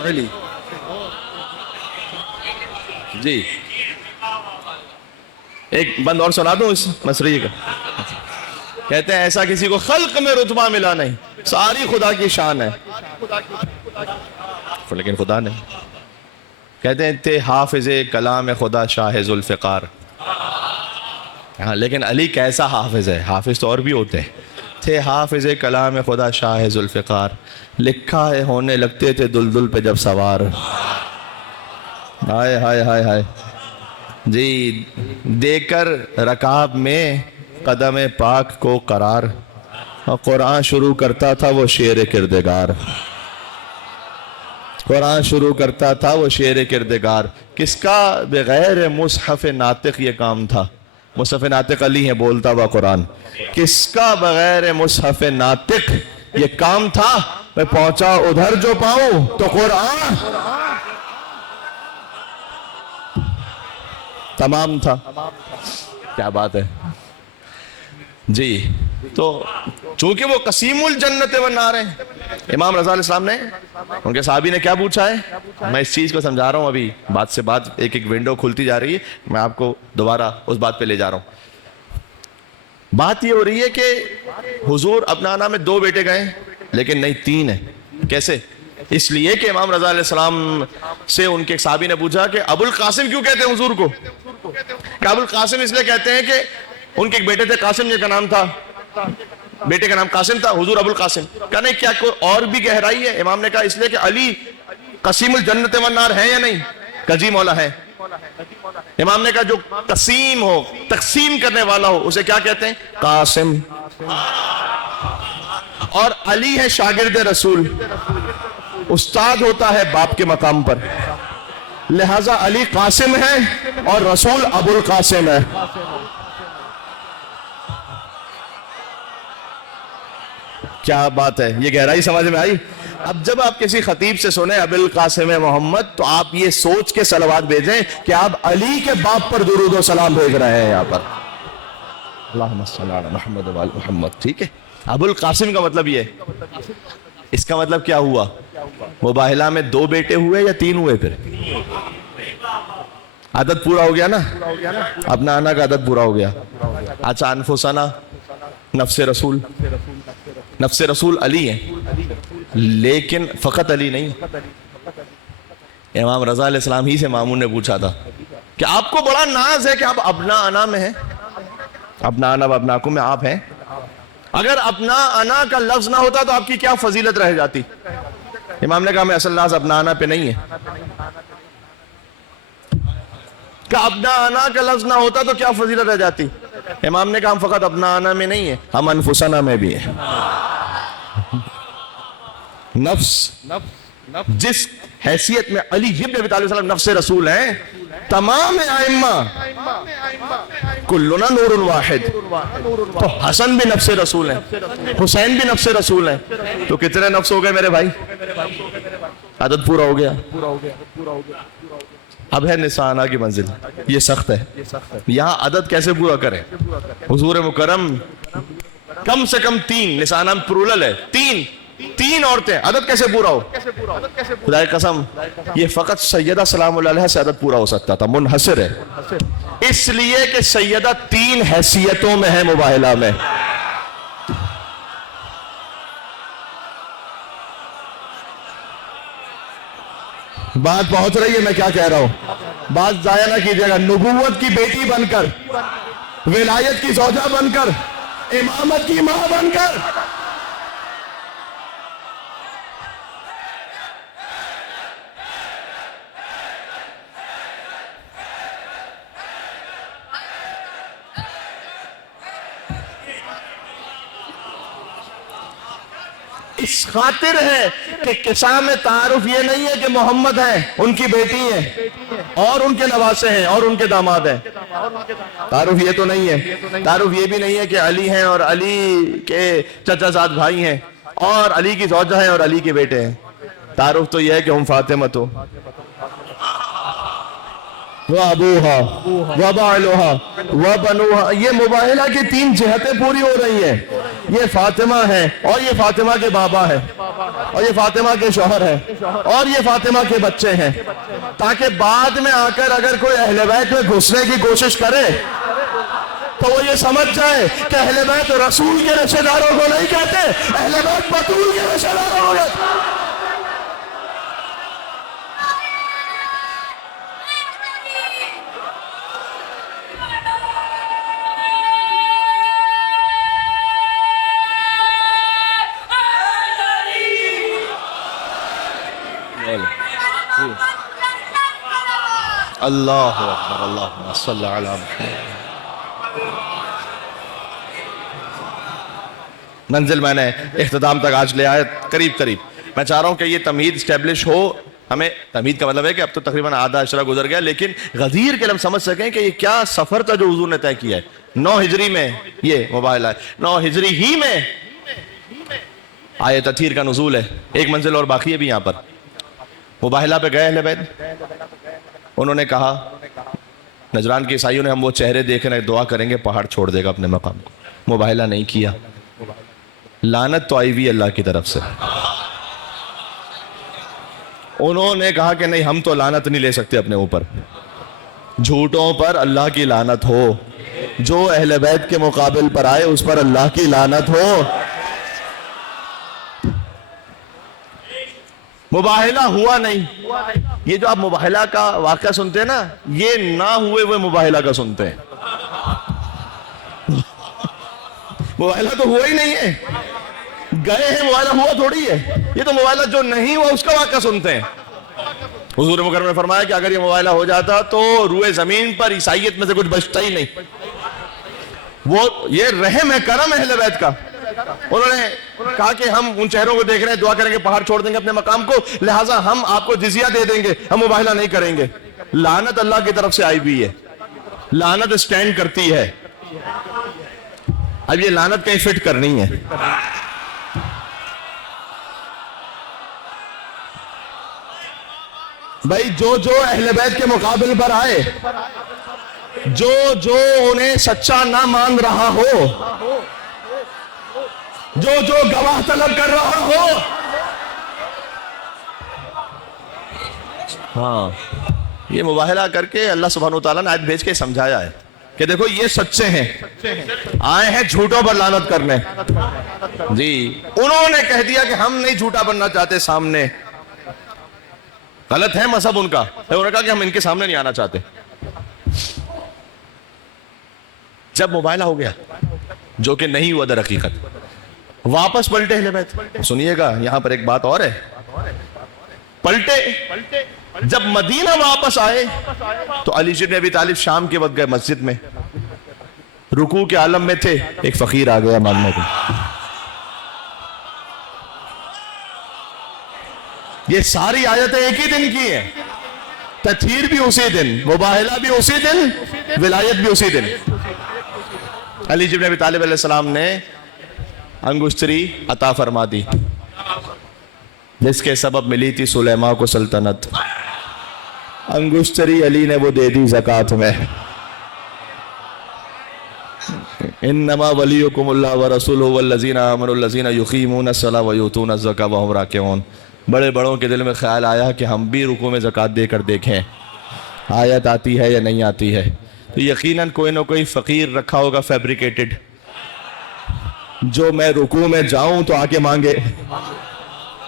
علی جی ایک بند اور سنا دوں اس مسئلے کا۔ کہتے ہیں ایسا کسی کو خلق میں رتبہ ملا نہیں، ساری خدا کی شان ہے لیکن خدا نہیں۔ کہتے ہیں تھے حافظ کلام خدا شاہ ذوالفقار. ہاں لیکن علی کیسا حافظ ہے؟ حافظ تو اور بھی ہوتے ہیں. تھے حافظ کلام خدا شاہ ذوالفقار، لکھا ہے ہونے لگتے تھے دلدل پہ جب سوار. ہائے ہائے ہائے ہائے جی، دے کر رکاب میں قدم پاک کو قرار، اور قرآن شروع کرتا تھا وہ شعر کردگار. قرآن شروع کرتا تھا وہ شعر کردگار. کس کا بغیر مصحف ناطق یہ کام تھا؟ مصحف ناطق علی ہے، بولتا ہوا قرآن. کس کا بغیر مصحف ناطق یہ کام تھا؟ میں پہنچا ادھر جو پاؤں تو قرآن تمام تھا. کیا بات ہے جی. تو چونکہ وہ قسیم الجنت والنار ہیں. امام رضا علیہ السلام نے، ان کے صحابی نے کیا پوچھا ہے؟ میں اس چیز کو سمجھا رہا ہوں، ابھی بات سے بات ایک ایک ونڈو کھلتی جا رہی ہے، میں آپ کو دوبارہ اس بات پہ لے جا رہا ہوں. بات یہ ہو رہی ہے کہ حضور اپنا آنا میں 2 بیٹے گئے لیکن نہیں 3 ہیں. کیسے؟ اس لیے کہ امام رضا علیہ السلام سے ان کے صحابی نے پوچھا کہ ابو القاسم کیوں کہتے ہیں حضور کو؟ کہ ابو القاسم اس لیے کہتے ہیں کہ ان کے ایک بیٹے تھے قاسم جن کا نام تھا، بیٹے کا نام قاسم تھا، حضور ابو القاسم. کہا نہیں، کیا کوئی اور بھی گہرائی ہے؟ امام نے کہا اس لیے کہ علی قسیم الجنت والنار ہے یا نہیں؟ کہ جی مولا ہے. امام نے کہا جو قسیم ہو، تقسیم کرنے والا ہو، اسے کیا کہتے ہیں؟ قاسم. اور علی ہے شاگرد رسول، استاد ہوتا ہے باپ کے مقام پر، لہذا علی قاسم ہے اور رسول ابو القاسم ہے. کیا بات ہے، یہ گہرائی سمجھ میں آئی؟ اب جب آپ کسی خطیب سے سنیں ابو القاسم محمد، تو آپ یہ سوچ کے صلوات بھیجیں کہ آپ علی کے باپ پر درود و سلام بھیج رہے ہیں یہاں پر. اللہم صلی علی محمد و آل محمد. ٹھیک ہے، ابو القاسم کا مطلب یہ ہے. اس کا مطلب کیا ہوا؟ مباہلہ میں 2 بیٹے ہوئے یا 3 ہوئے؟ پھر عدد پورا ہو گیا نا، اپنا آنا کا عدد پورا ہو گیا. اچھا، انفسنا، نفس رسول. نفس رسول علی ہے، لیکن فقط علی نہیں. امام رضا علیہ السلام ہی سے مامون نے پوچھا تھا کہ آپ کو بڑا ناز ہے کہ آپ ابنا انا میں ہیں، ابنا انا و ابناکم میں آپ ہیں. اگر اپنا انا کا لفظ نہ ہوتا تو آپ کی کیا فضیلت رہ جاتی؟ امام نے کہا میں اصل ناز اپنا انا پہ نہیں ہے. کہ اپنا انا کا لفظ نہ ہوتا تو کیا فضیلت رہ جاتی؟ امام نے کہا ہم فقط اپنا انا میں نہیں ہیں، ہم انفسنا میں بھی ہیں. نفس، جس حیثیت میں علی ابن ابی طالب صلی نفس رسول ہیں، تمام ائمہ کلنا نور واحد. تو حسن بھی نفس رسول ہیں، حسین بھی نفس رسول ہیں. تو کتنے نفس ہو گئے میرے بھائی؟ عدد پورا ہو گیا. اب ہے نسانہ کی منزل، یہ سخت ہے. یہاں عدد کیسے پورا کریں؟ حضور مکرم کم سے کم 3، نسانہ پرولل ہے، 3 عورتیں، عدد کیسے پورا ہو؟ خدا کی قسم یہ فقط سیدہ سلام اللہ علیہ سے عدد پورا ہو سکتا تھا، منحصر ہے. اس لیے کہ سیدہ 3 حیثیتوں میں ہے مباہلہ میں. بات پہنچ رہی ہے میں کیا کہہ رہا ہوں؟ بات ضائع نہ کیجیے گا. نبوت کی بیٹی بن کر، ولایت کی زوجہ بن کر، امامت کی ماں بن کر، اس خاطر ہے کہ قصہ میں تعارف یہ نہیں ہے کہ محمد ہیں، ان کی بیٹی ہیں اور ان کے نواسے ہیں اور ان کے داماد ہیں. تعارف یہ تو نہیں ہے. تعارف یہ بھی نہیں ہے کہ علی ہیں اور علی کے چچا زاد بھائی ہیں اور علی کی زوجہ ہیں اور علی کے بیٹے ہیں. تعارف تو یہ ہے کہ ہم فاطمہ تو وَأَبُوهَا وَبَعْلُهَا وَبَنُوهَا. یہ مباہلہ کی 3 جہتیں پوری ہو رہی ہیں. یہ فاطمہ ہے اور یہ فاطمہ کے بابا ہے اور یہ فاطمہ کے شوہر ہے اور یہ فاطمہ کے بچے ہیں، تاکہ بعد میں آ کر اگر کوئی اہل بیت میں گھسنے کی کوشش کرے تو وہ یہ سمجھ جائے کہ اہل بیت رسول کے رشتہ داروں کو نہیں کہتے، اہل بیت بطول کے رشتہ داروں کو کہتے. اللہ اکبر، اللہم صلی علی محمد۔ منزل میں نے اختتام تک آج لے آئے قریب قریب۔ میں چاہ رہا ہوں کہ یہ تمہید اسٹیبلش ہو، ہمیں تمہید کا مطلب ہے کہ اب تو تقریباً آدھا عشرہ گزر گیا، لیکن غدیر کے لم سمجھ سکیں کہ یہ کیا سفر تھا جو حضور نے طے کیا ہے۔ 9 ہجری میں یہ موبائل آئے، 9 ہجری ہی میں آئے تطہیر کا نزول ہے۔ ایک منزل اور باقی ہے بھی یہاں پر۔ مباہلہ پہ گئے اہل بیت، انہوں نے کہا نجران کے عیسائیوں نے ہم وہ چہرے دیکھیں دعا کریں گے پہاڑ چھوڑ دے گا اپنے مقام کو۔ مباہلہ نہیں کیا، لعنت تو آئی ہوئی اللہ کی طرف سے۔ انہوں نے کہا کہ نہیں ہم تو لعنت نہیں لے سکتے اپنے اوپر، جھوٹوں پر اللہ کی لعنت ہو، جو اہل بیت کے مقابل پر آئے اس پر اللہ کی لعنت ہو۔ مباہلہ ہوا نہیں۔ یہ جو آپ مباہلہ کا واقعہ سنتے ہیں نا، یہ نہ ہوئے ہوئے مباہلہ کا سنتے ہیں۔ مباہلہ تو ہوا ہی نہیں ہے، گئے ہیں، مباہلہ ہوا تھوڑی ہے۔ یہ تو مباہلہ جو نہیں ہوا اس کا واقعہ سنتے ہیں۔ حضور مکرم نے فرمایا کہ اگر یہ مباہلہ ہو جاتا تو روئے زمین پر عیسائیت میں سے کچھ بچتا ہی نہیں۔ وہ یہ رحم ہے، کرم ہے اہل بیت کا۔ انہوں نے کہا کہ ہم ان چہروں کو دیکھ رہے ہیں، دعا کریں گے پہاڑ چھوڑ دیں گے اپنے مقام کو، لہٰذا ہم آپ کو جزیہ دے دیں گے، ہم مباہلہ نہیں کریں گے۔ لعنت اللہ کی طرف سے آئی ہوئی ہے، لعنت اسٹینڈ کرتی ہے۔ اب یہ لعنت کہیں فٹ کرنی ہے۔ بھائی جو جو اہل بیت کے مقابل پر آئے، جو جو انہیں سچا نہ مان رہا ہو، جو جو گواہ طلب کر رہا ہو، ہاں یہ مباہلہ کر کے اللہ سبحانہ وتعالیٰ نے آیت بھیج کے سمجھایا ہے کہ دیکھو یہ سچے ہیں، آئے ہیں جھوٹوں پر لعنت کرنے۔ جی انہوں نے کہہ دیا کہ ہم نہیں جھوٹا بننا چاہتے سامنے، غلط ہے مذہب ان کا، انہوں نے کہا کہ ہم ان کے سامنے نہیں آنا چاہتے۔ جب مباہلہ ہو گیا جو کہ نہیں ہوا در حقیقت، واپس پلٹے اہل بیت۔ سنیے گا یہاں پر ایک بات اور ہے، پلٹے جب مدینہ واپس آئے تو علی بن ابی طالب شام کے وقت گئے مسجد میں، رکوع کے عالم میں تھے، ایک فقیر آ گیا مانگنے کو۔ یہ ساری آیتیں ایک ہی دن کی ہیں، تطہیر بھی اسی دن، مباہلہ بھی اسی دن، ولایت بھی اسی دن۔ علی بن ابی طالب علیہ السلام نے انگشتری عطا فرما دی جس کے سبب ملی تھی سلیمان کو سلطنت۔ انگشتری علی نے وہ دے دی زکوٰۃ میں۔ انما ولیکم اللہ ورسولہ والذین آمنوا الذین یقیمون الصلاۃ ویؤتون الزکاۃ وہم راکعون۔ بڑے بڑوں کے دل میں خیال آیا کہ ہم بھی رکوع میں زکوٰۃ دے کر دیکھیں آیت آتی ہے یا نہیں آتی ہے، تو یقیناً کوئی نہ کوئی فقیر رکھا ہوگا فیبریکیٹڈ، جو میں رکوع میں جاؤں تو آ کے مانگے۔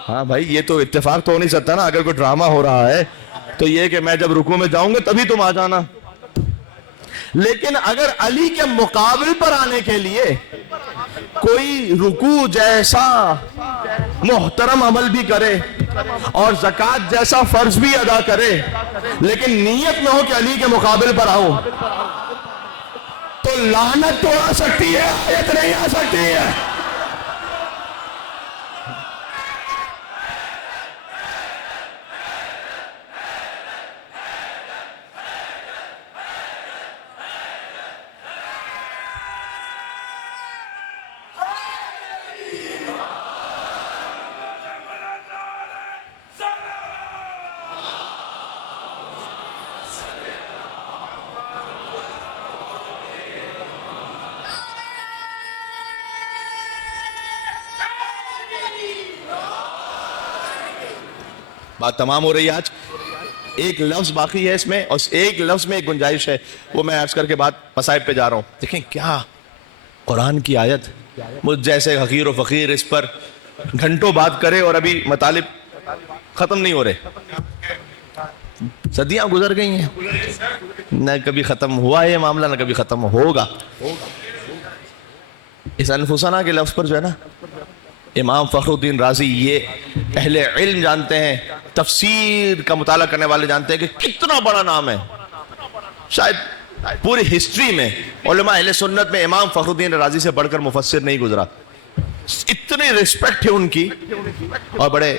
ہاں بھائی یہ تو اتفاق تو ہو نہیں سکتا نا، اگر کوئی ڈرامہ ہو رہا ہے تو یہ کہ میں جب رکوع میں جاؤں گا تبھی تم آ جانا۔ لیکن اگر علی کے مقابل پر آنے کے لیے کوئی رکوع جیسا محترم عمل بھی کرے اور زکوٰۃ جیسا فرض بھی ادا کرے، لیکن نیت نہ ہو کہ علی کے مقابل پر آؤں، تو لعنت تو آ سکتی ہے، آیت نہیں آ سکتی ہے۔ بات تمام ہو رہی ہے آج، ایک لفظ باقی ہے اس میں، اور ایک لفظ میں ایک گنجائش ہے، وہ میں عرض کر کے بعد مصائب پہ جا رہا ہوں۔ دیکھیں کیا قرآن کی آیت، مجھ جیسے حقیر و فقیر اس پر گھنٹوں بات کرے اور ابھی مطالب ختم نہیں ہو رہے، صدیاں گزر گئی ہیں، نہ کبھی ختم ہوا ہے یہ معاملہ، نہ کبھی ختم ہوگا۔ اس انفسنا کے لفظ پر جو ہے نا، امام فخر الدین رازی، یہ اہل علم جانتے ہیں، تفسیر کا مطالعہ کرنے والے جانتے ہیں کہ کتنا بڑا نام ہے، شاید پوری ہسٹری میں علماء اہل سنت میں امام فخر الدین رازی سے بڑھ کر مفسر نہیں گزرا. اتنی رسپیکٹ ہے ان کی, اور بڑے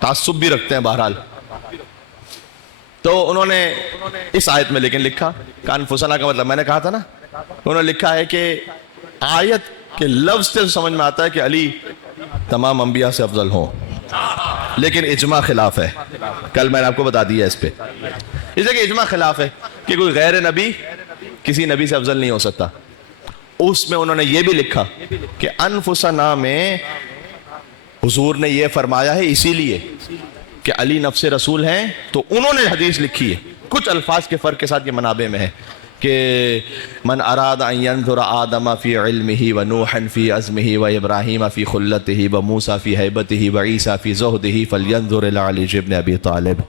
تعصب بھی رکھتے ہیں بہرحال. تو انہوں نے اس آیت میں لیکن لکھا کانفسنا کا مطلب میں نے کہا تھا نا, انہوں نے لکھا ہے کہ آیت کے لفظ سے سمجھ میں آتا ہے کہ علی تمام انبیاء سے افضل ہوں, لیکن اجماع خلاف ہے. کل میں نے آپ کو بتا دیا اس پہ, اس لیے کہ اجماع خلاف ہے کہ کوئی غیر نبی کسی نبی سے افضل نہیں ہو سکتا. اس میں انہوں نے یہ بھی لکھا کہ انفسنا میں حضور نے یہ فرمایا ہے اسی لیے کہ علی نفس رسول ہیں, تو انہوں نے حدیث لکھی ہے کچھ الفاظ کے فرق کے ساتھ, یہ منابع میں ہے کہ من اراد ان ينظر آدم فی علمہ ونوحا فی عزمہ وابراہیم فی خلتہ وموسیٰ فی ہیبتہ وعیسیٰ فی زہدہ فلینظر الی علی بن ابی طالب.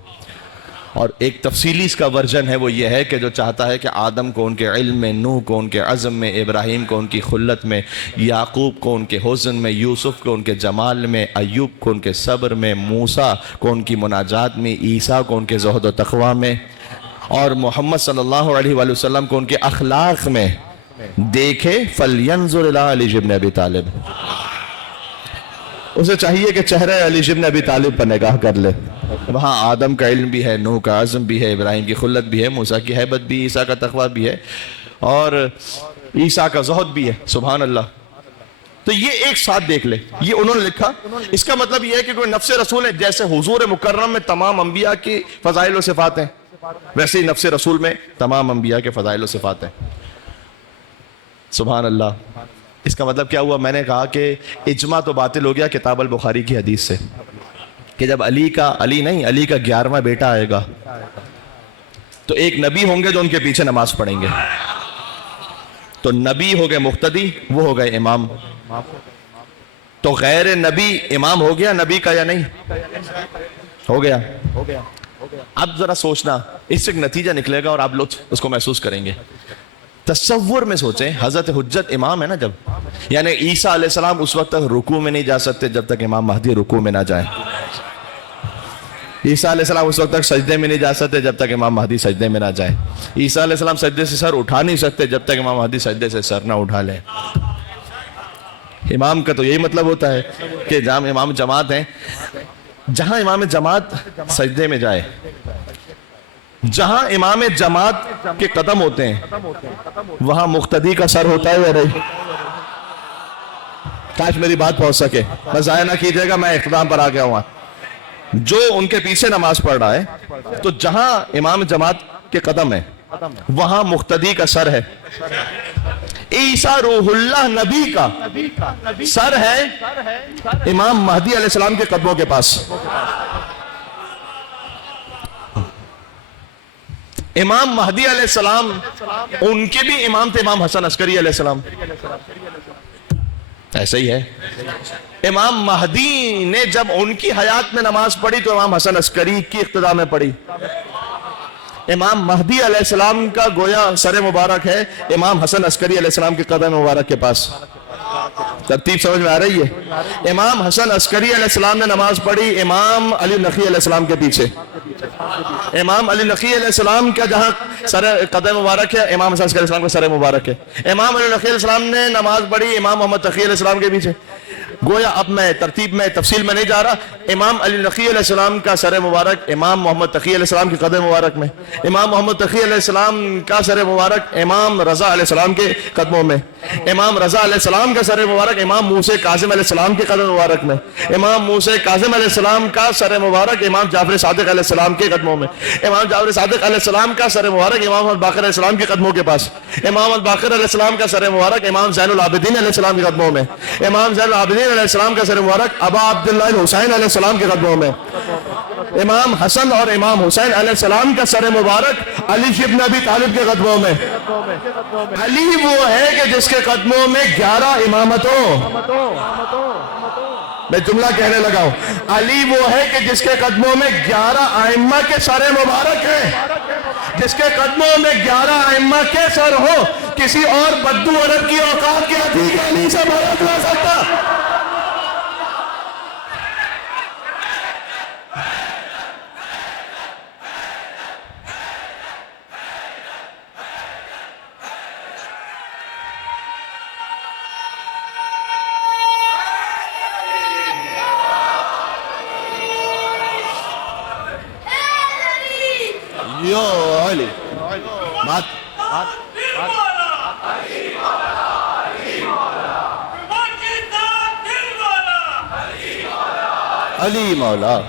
اور ایک تفصیلی اس کا ورژن ہے, وہ یہ ہے کہ جو چاہتا ہے کہ آدم کو ان کے علم میں, نوح کو ان کے عزم میں, ابراہیم کو ان کی خلت میں, یعقوب کو ان کے حزن میں, یوسف کو ان کے جمال میں, ایوب کو ان کے صبر میں, موسیٰ کو ان کی مناجات میں, عیسیٰ کو ان کے زہد و تقوی میں, اور محمد صلی اللہ علیہ وآلہ وسلم کو ان کے اخلاق میں دیکھے. فَلْيَنْظُرْ إِلَىٰ عَلِيِّ بْنِ أَبِي طالب. اسے چاہیے کہ چہرہ علی بن ابی طالب پر نگاہ کر لے, وہاں آدم کا علم بھی ہے, نوح کا عزم بھی ہے, ابراہیم کی خلت بھی ہے, موسیٰ کی ہیبت بھی, عیسیٰ کا تقوی بھی ہے, اور عیسیٰ کا زہد بھی ہے. سبحان اللہ. تو یہ ایک ساتھ دیکھ لے, یہ انہوں نے لکھا. اس کا مطلب یہ ہے کہ کوئی نفس رسول ہے, جیسے حضور مکرم میں تمام انبیاء کی فضائل و صفات ہیں, ویسے ہی نفس رسول میں تمام انبیاء کے فضائل و صفات ہیں. سبحان اللہ. اس کا مطلب کیا ہوا؟ میں نے کہا کہ اجماع تو باطل ہو گیا کتاب البخاری کی حدیث سے, کہ جب علی کا 11واں بیٹا آئے گا تو ایک نبی ہوں گے جو ان کے پیچھے نماز پڑھیں گے. تو نبی ہو گئے مقتدی, وہ ہو گئے امام. تو غیر نبی امام ہو گیا نبی کا یا نہیں ہو گیا؟ اب ذرا سوچنا, اس سے ایک نتیجہ نکلے گا اور آپ لوگ اس کو محسوس کریں گے. تصور میں سوچیں, حضرت حجت امام ہے نا جب, یعنی عیسیٰ علیہ السلام اس وقت تک رکوع میں نہیں جا سکتے جب تک امام مہدی رکوع میں نہ جائیں. عیسیٰ علیہ السلام اس وقت تک سجدے میں نہیں جا سکتے جب تک امام مہدی سجدے میں نہ جائیں. عیسیٰ علیہ السلام سجدے سے سر اٹھا نہیں سکتے جب تک امام مہدی سجدے سے سر نہ اٹھا لیں. امام کا تو یہی مطلب ہوتا ہے کہ جہاں امام جماعت ہیں, جہاں امام جماعت سجدے میں جائے, جہاں امام جماعت کے قدم ہوتے ہیں وہاں مقتدی کا سر ہوتا ہے یا نہیں؟ کاش میری بات پہنچ سکے, بس ضائع نہ کیجئے گا, میں اختتام پر آ گیا ہوں. جو ان کے پیچھے نماز پڑھ رہا ہے, تو جہاں امام جماعت کے قدم ہے وہاں مقتدی کا سر ہے. عیسیٰ روح اللہ نبی کا سر ہے امام مہدی علیہ السلام کے قدموں کے پاس. امام مہدی علیہ السلام ان کے بھی امام تھے امام حسن عسکری علیہ السلام. ایسا ہی ہے, امام مہدی نے جب ان کی حیات میں نماز پڑھی تو امام حسن عسکری کی اقتداء میں پڑھی. امام مہدی علیہ السلام کا گویا سر مبارک ہے امام حسن عسکری علیہ السلام کے قدم مبارک کے پاس. ترتیب سمجھ میں آ رہی ہے؟ امام حسن عسکری علیہ السلام نے نماز پڑھی امام علی نقی علیہ السلام کے پیچھے. امام علی نقی علیہ السلام کا جہاں سر قدم مبارک ہے امام حسن عسکری علیہ السلام کا سر مبارک ہے. امام علی نقی علیہ السلام نے نماز پڑھی امام محمد تقی علیہ السلام کے پیچھے. گویا اب میں ترتیب میں تفصیل میں نہیں جا رہا, امام علی نقی علیہ السلام کا سر مبارک امام محمد تقی علیہ السلام کے قدم مبارک میں, امام محمد تقی علیہ السلام کا سر مبارک امام رضا علیہ السلام کے قدموں میں, امام رضا علیہ السلام کا سر مبارک امام موسیٰ کاظم علیہ السلام کے قدم مبارک میں, امام موسیٰ کاظم علیہ السلام کا سر مبارک امام جعفر صادق علیہ السلام کے قدموں میں, امام جعفر صادق علیہ السلام کا سر مبارک امام محمد باقر علیہ السلام کے قدموں کے پاس, امام محمد باقر علیہ السلام کا سر مبارک امام زین العابدین علیہ السلام کے قدموں میں, امام زین العابدین علیہ السلام کا سر مبارک ابا عبداللہ الحسین علیہ السلام کے قدموں میں, امام حسن اور امام حسین علیہ السلام کا سر مبارک علی بن ابی طالب کے قدموں میں. علی وہ ہے کہ جس کے قدموں میں 11 امامت ہو. میں جملہ کہنے لگا ہوں, علی وہ ہے کہ جس کے قدموں میں 11 ائمہ کے سر مبارک ہیں, جس کے قدموں میں 11 ائمہ کے سر ہو. کسی اور بدو عرب کی اوقات کے عتیق علی سے مدد نہ سکتا. بات علی مولا.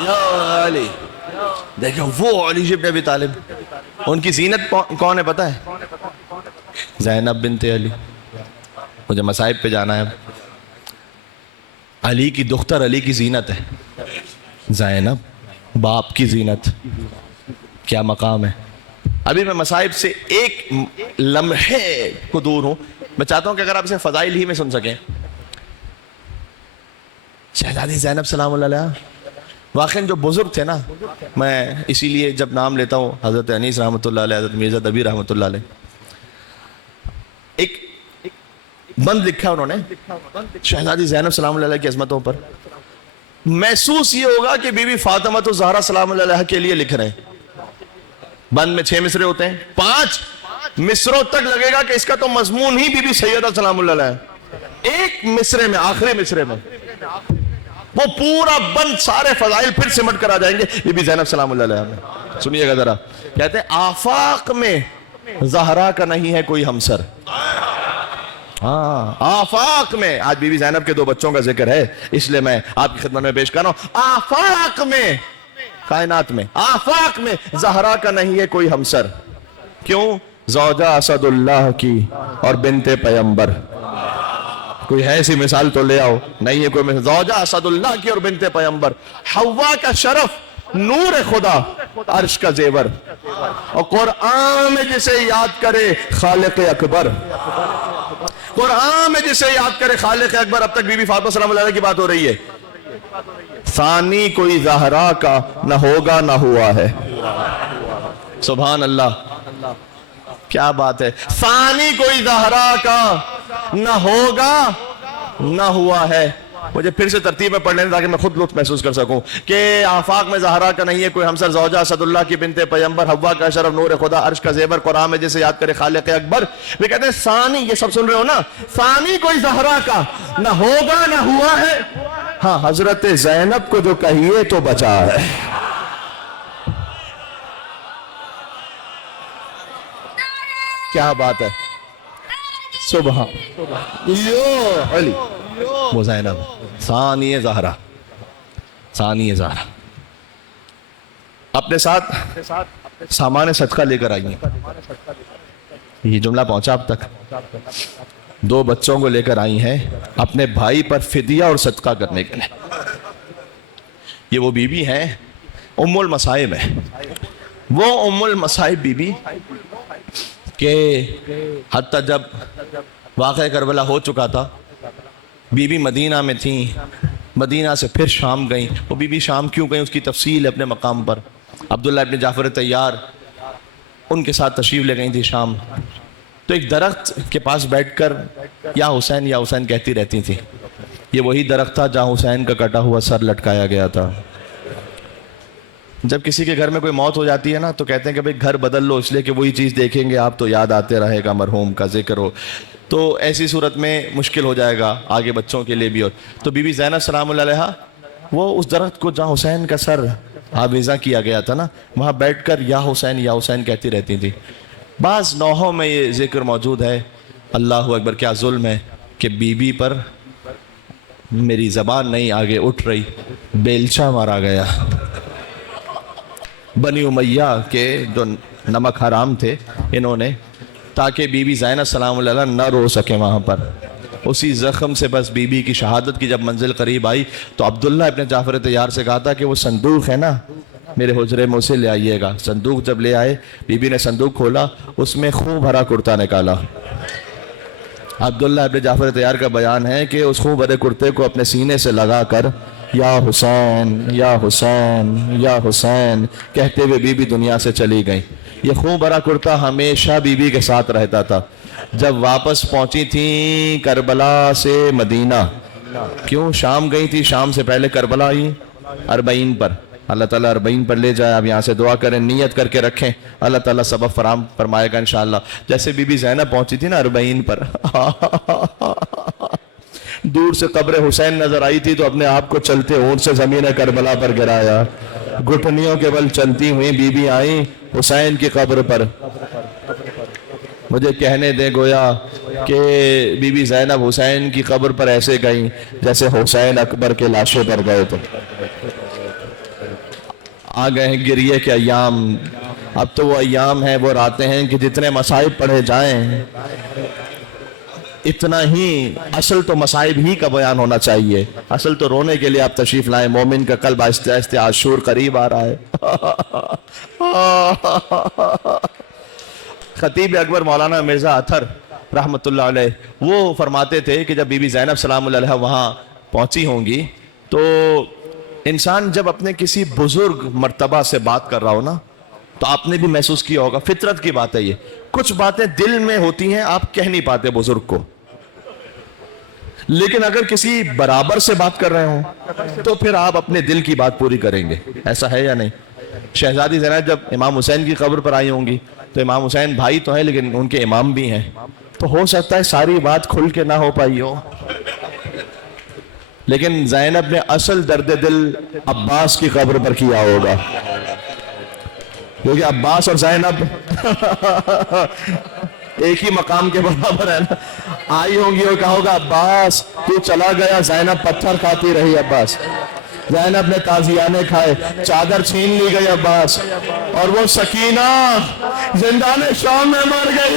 یا علی. دیکھو وہ علی ابن ابی طالب, ان کی زینت کون ہے پتہ ہے؟ زینب بنت علی. مجھے مصائب پہ جانا ہے اب. علی کی دختر علی کی زینت ہے زینب, باپ کی زینت. کیا مقام ہے. ابھی میں مصائب سے ایک لمحے کو دور ہوں. میں چاہتا ہوں کہ اگر آپ اسے فضائل ہی میں سن سکیں. شہزادی زینب سلام اللہ علیہا واقعاً جو بزرگ تھے نا, میں اسی لیے جب نام لیتا ہوں حضرت انیس رحمۃ اللہ علیہ, حضرت مرزا دبیر رحمۃ اللہ علیہ, ایک بند لکھا انہوں نے شہزادی زینب سلام اللہ علیہ کی عظمتوں پر. محسوس یہ ہوگا کہ بی بی فاطمہ تو زہرا سلام اللہ علیہ کے لیے لکھ رہے ہیں. بند میں 6 مصرے ہوتے ہیں, 5 مصروں تک لگے گا کہ اس کا تو مضمون ہی بی بی سیدہ سلام اللہ علیہ. ایک مصرے میں, آخری مصرے میں وہ پورا بند سارے فضائل پھر سمٹ کر آ جائیں گے بی بی زینب سلام اللہ علیہ میں. سنیے گا ذرا, کہتے ہیں آفاق میں زہرا کا نہیں ہے کوئی ہمسر. ہاں آفاق میں, آج بی بی زینب کے 2 بچوں کا ذکر ہے اس لیے میں آپ کی خدمت میں پیش کر رہا ہوں. آفاق میں, کائنات میں, آفاق میں زہرا کا نہیں ہے کوئی ہمسر. کیوں؟ زوجہ اسد اللہ کی اور بنت پیمبر. کوئی ہے ایسی مثال تو لے آؤ. نہیں ہے کوئی مثال. زوجہ اسد اللہ کی اور بنت پیمبر. حوا کا شرف نور خدا عرش کا زیور, اور قرآن میں جسے یاد کرے خالق اکبر. قرآن میں جسے یاد کرے خالق اکبر. اب تک بی بی فاطمہ سلام اللہ علیہ کی بات ہو رہی ہے. ثانی کوئی زہرا کا نہ ہوگا نہ ہوا ہے. سبحان اللہ, کیا بات ہے. ثانی کوئی زہرا کا نہ ہوگا نہ ہوا ہے. مجھے پھر سے ترتیب میں پڑھ لینا تاکہ میں خود لطف محسوس کر سکوں کہ آفاق میں زہرا کا نہیں ہے کوئی ہمسر. زوجہ اسد اللہ کی بنت پیمبر, حوا کا شرف نور خدا عرش کا زیور, قرآن میں جسے یاد کرے خالق اکبر. وہ کہتے ہیں ثانی, یہ سب سن رہے ہو نا, ثانی کوئی زہرا کا نہ ہوگا نہ ہوا ہے. ہاں حضرت زینب کو جو کہیے تو بچا ہے. کیا بات ہے. سبحان علی. وہ زینب ثانی زہرا, ثانی زہرا اپنے ساتھ سامان صدقہ لے کر آئی ہیں. یہ جملہ پہنچا اب تک. 2 بچوں کو لے کر آئی ہیں اپنے بھائی پر فدیہ اور صدقہ کرنے کے لیے. یہ وہ بی بی ہیں ام المصائب ہے. وہ ام المصائب بی بی کہ حتیٰ جب واقعہ کربلا ہو چکا تھا, بی بی مدینہ میں تھیں, مدینہ سے پھر شام گئیں. وہ بی بی شام کیوں گئیں اس کی تفصیل ہے اپنے مقام پر. عبداللہ ابن جعفر طیار ان کے ساتھ تشریف لے گئی تھی شام. تو ایک درخت کے پاس بیٹھ کر یا حسین کہتی رہتی تھی. یہ وہی درخت تھا جہاں حسین کا کٹا ہوا سر لٹکایا گیا تھا. جب کسی کے گھر میں کوئی موت ہو جاتی ہے نا تو کہتے ہیں کہ بھئی گھر بدل لو, اس لیے کہ وہی چیز دیکھیں گے آپ تو یاد آتے رہے گا, مرحوم کا ذکر ہو. تو ایسی صورت میں مشکل ہو جائے گا آگے بچوں کے لیے بھی. اور تو بی بی زینب سلام اللہ علیہا وہ اس درخت کو جہاں حسین کا سر آویزاں کیا گیا تھا نا, وہاں بیٹھ کر یا حسین کہتی رہتی تھی. بعض نوحوں میں یہ ذکر موجود ہے. اللہ اکبر, کیا ظلم ہے کہ بی بی پر میری زبان نہیں آگے اٹھ رہی, بیلچہ مارا گیا. بنی امیہ کے جو نمک حرام تھے انہوں نے, تاکہ بی بی زینب سلام اللہ علیہا نہ رو سکے وہاں پر. اسی زخم سے بس بی بی کی شہادت کی جب منزل قریب آئی تو عبداللہ ابن جعفر طیار سے کہا تھا کہ وہ صندوق ہے نا میرے حجرے میں اسے لے آئیے گا. صندوق جب لے آئے, بی بی نے صندوق کھولا, اس میں خون بھرا کرتا نکالا. عبداللہ ابن جعفر طیار کا بیان ہے کہ اس خون بھرے کرتے کو اپنے سینے سے لگا کر یا حسین یا حسین یا حسین کہتے ہوئے بی بی دنیا سے چلی گئی. یہ خون بھرا کرتا ہمیشہ بی بی کے ساتھ رہتا تھا. جب واپس پہنچی تھیں کربلا سے مدینہ, کیوں شام گئی تھی, شام سے پہلے کربلا آئی 40 پر, اللہ تعالیٰ 40 پر لے جائے. آپ یہاں سے دعا کریں, نیت کر کے رکھیں, اللہ تعالیٰ سبب فراہم فرمائے گا انشاءاللہ. جیسے بی بی زینب پہنچی تھی نا 40 پر, دور سے قبر حسین نظر آئی تھی تو اپنے آپ کو چلتے اونٹ سے زمین کربلا پر گرایا. گھٹنیوں کے بل چلتی ہوئی بی بی آئیں حسین کی قبر پر. مجھے کہنے دے گویا کہ بی بی زینب حسین کی قبر پر ایسے گئیں جیسے حسین اکبر کے لاشے پر گئے تھے. آ گئے ہیں گریے کے ایام. اب تو وہ ایام ہیں, وہ راتیں ہیں کہ جتنے مصائب پڑھے جائیں اتنا ہی. اصل تو مصائب ہی کا بیان ہونا چاہیے, اصل تو رونے کے لیے آپ تشریف لائیں. مومن کا قلب آہستہ آہستہ عاشور قریب آ رہا ہے. خطیب اکبر مولانا مرزا اطہر رحمۃ اللہ علیہ وہ فرماتے تھے کہ جب بی بی زینب سلام اللہ علیہ وہاں پہنچی ہوں گی تو انسان جب اپنے کسی بزرگ مرتبہ سے بات کر رہا ہو نا تو آپ نے بھی محسوس کیا ہوگا, فطرت کی بات ہے یہ. کچھ باتیں دل میں ہوتی ہیں, آپ کہہ نہیں پاتے بزرگ کو, لیکن اگر کسی برابر سے بات کر رہے ہوں تو پھر آپ اپنے دل کی بات پوری کریں گے. ایسا ہے یا نہیں؟ شہزادی زینب جب امام حسین کی قبر پر آئی ہوں گی تو امام حسین بھائی تو ہیں لیکن ان کے امام بھی ہیں, تو ہو سکتا ہے ساری بات کھل کے نہ ہو پائی ہو, لیکن زینب نے اصل درد دل عباس کی قبر پر کیا ہوگا, کیونکہ عباس اور زینب ایک ہی مقام کے برابر ہے نا. آئی ہوں گی اور کہا ہوگا عباس تو چلا گیا, زینب پتھر کھاتی رہی. عباس زینب نے تازیانے کھائے, چادر چھین لی گئی عباس, اور وہ سکینہ زندان شام میں مر گئی.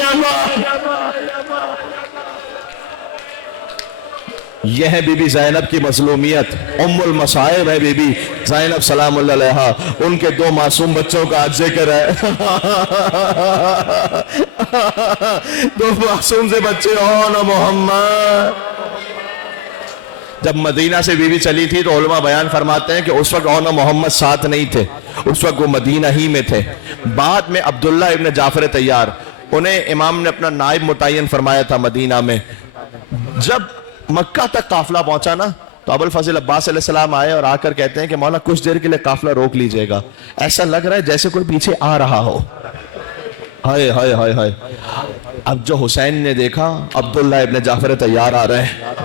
یہ ہے بی بی زینب کی مظلومیت. ام المصائب ہے بی بی زینب سلام اللہ علیہا. ان کے 2 معصوم بچوں کا آج ذکر ہے. 2 معصوم سے بچے اون محمد. جب مدینہ سے بی بی چلی تھی تو علماء بیان فرماتے ہیں کہ اس وقت اون محمد ساتھ نہیں تھے, اس وقت وہ مدینہ ہی میں تھے. بعد میں عبداللہ ابن جعفر طیار, انہیں امام نے اپنا نائب متعین فرمایا تھا مدینہ میں. جب مکہ تک قافلہ پہنچا نا تو ابو الفضل عباس علیہ السلام آئے اور آ کر کہتے ہیں کہ مولا کچھ دیر کے لیے قافلہ روک لیجئے گا, ایسا لگ رہا ہے جیسے کوئی پیچھے آ رہا ہو. ہائے ہائے ہائے ہائے. اب جو حسین نے دیکھا عبداللہ ابن جعفر طیار آ رہے ہیں,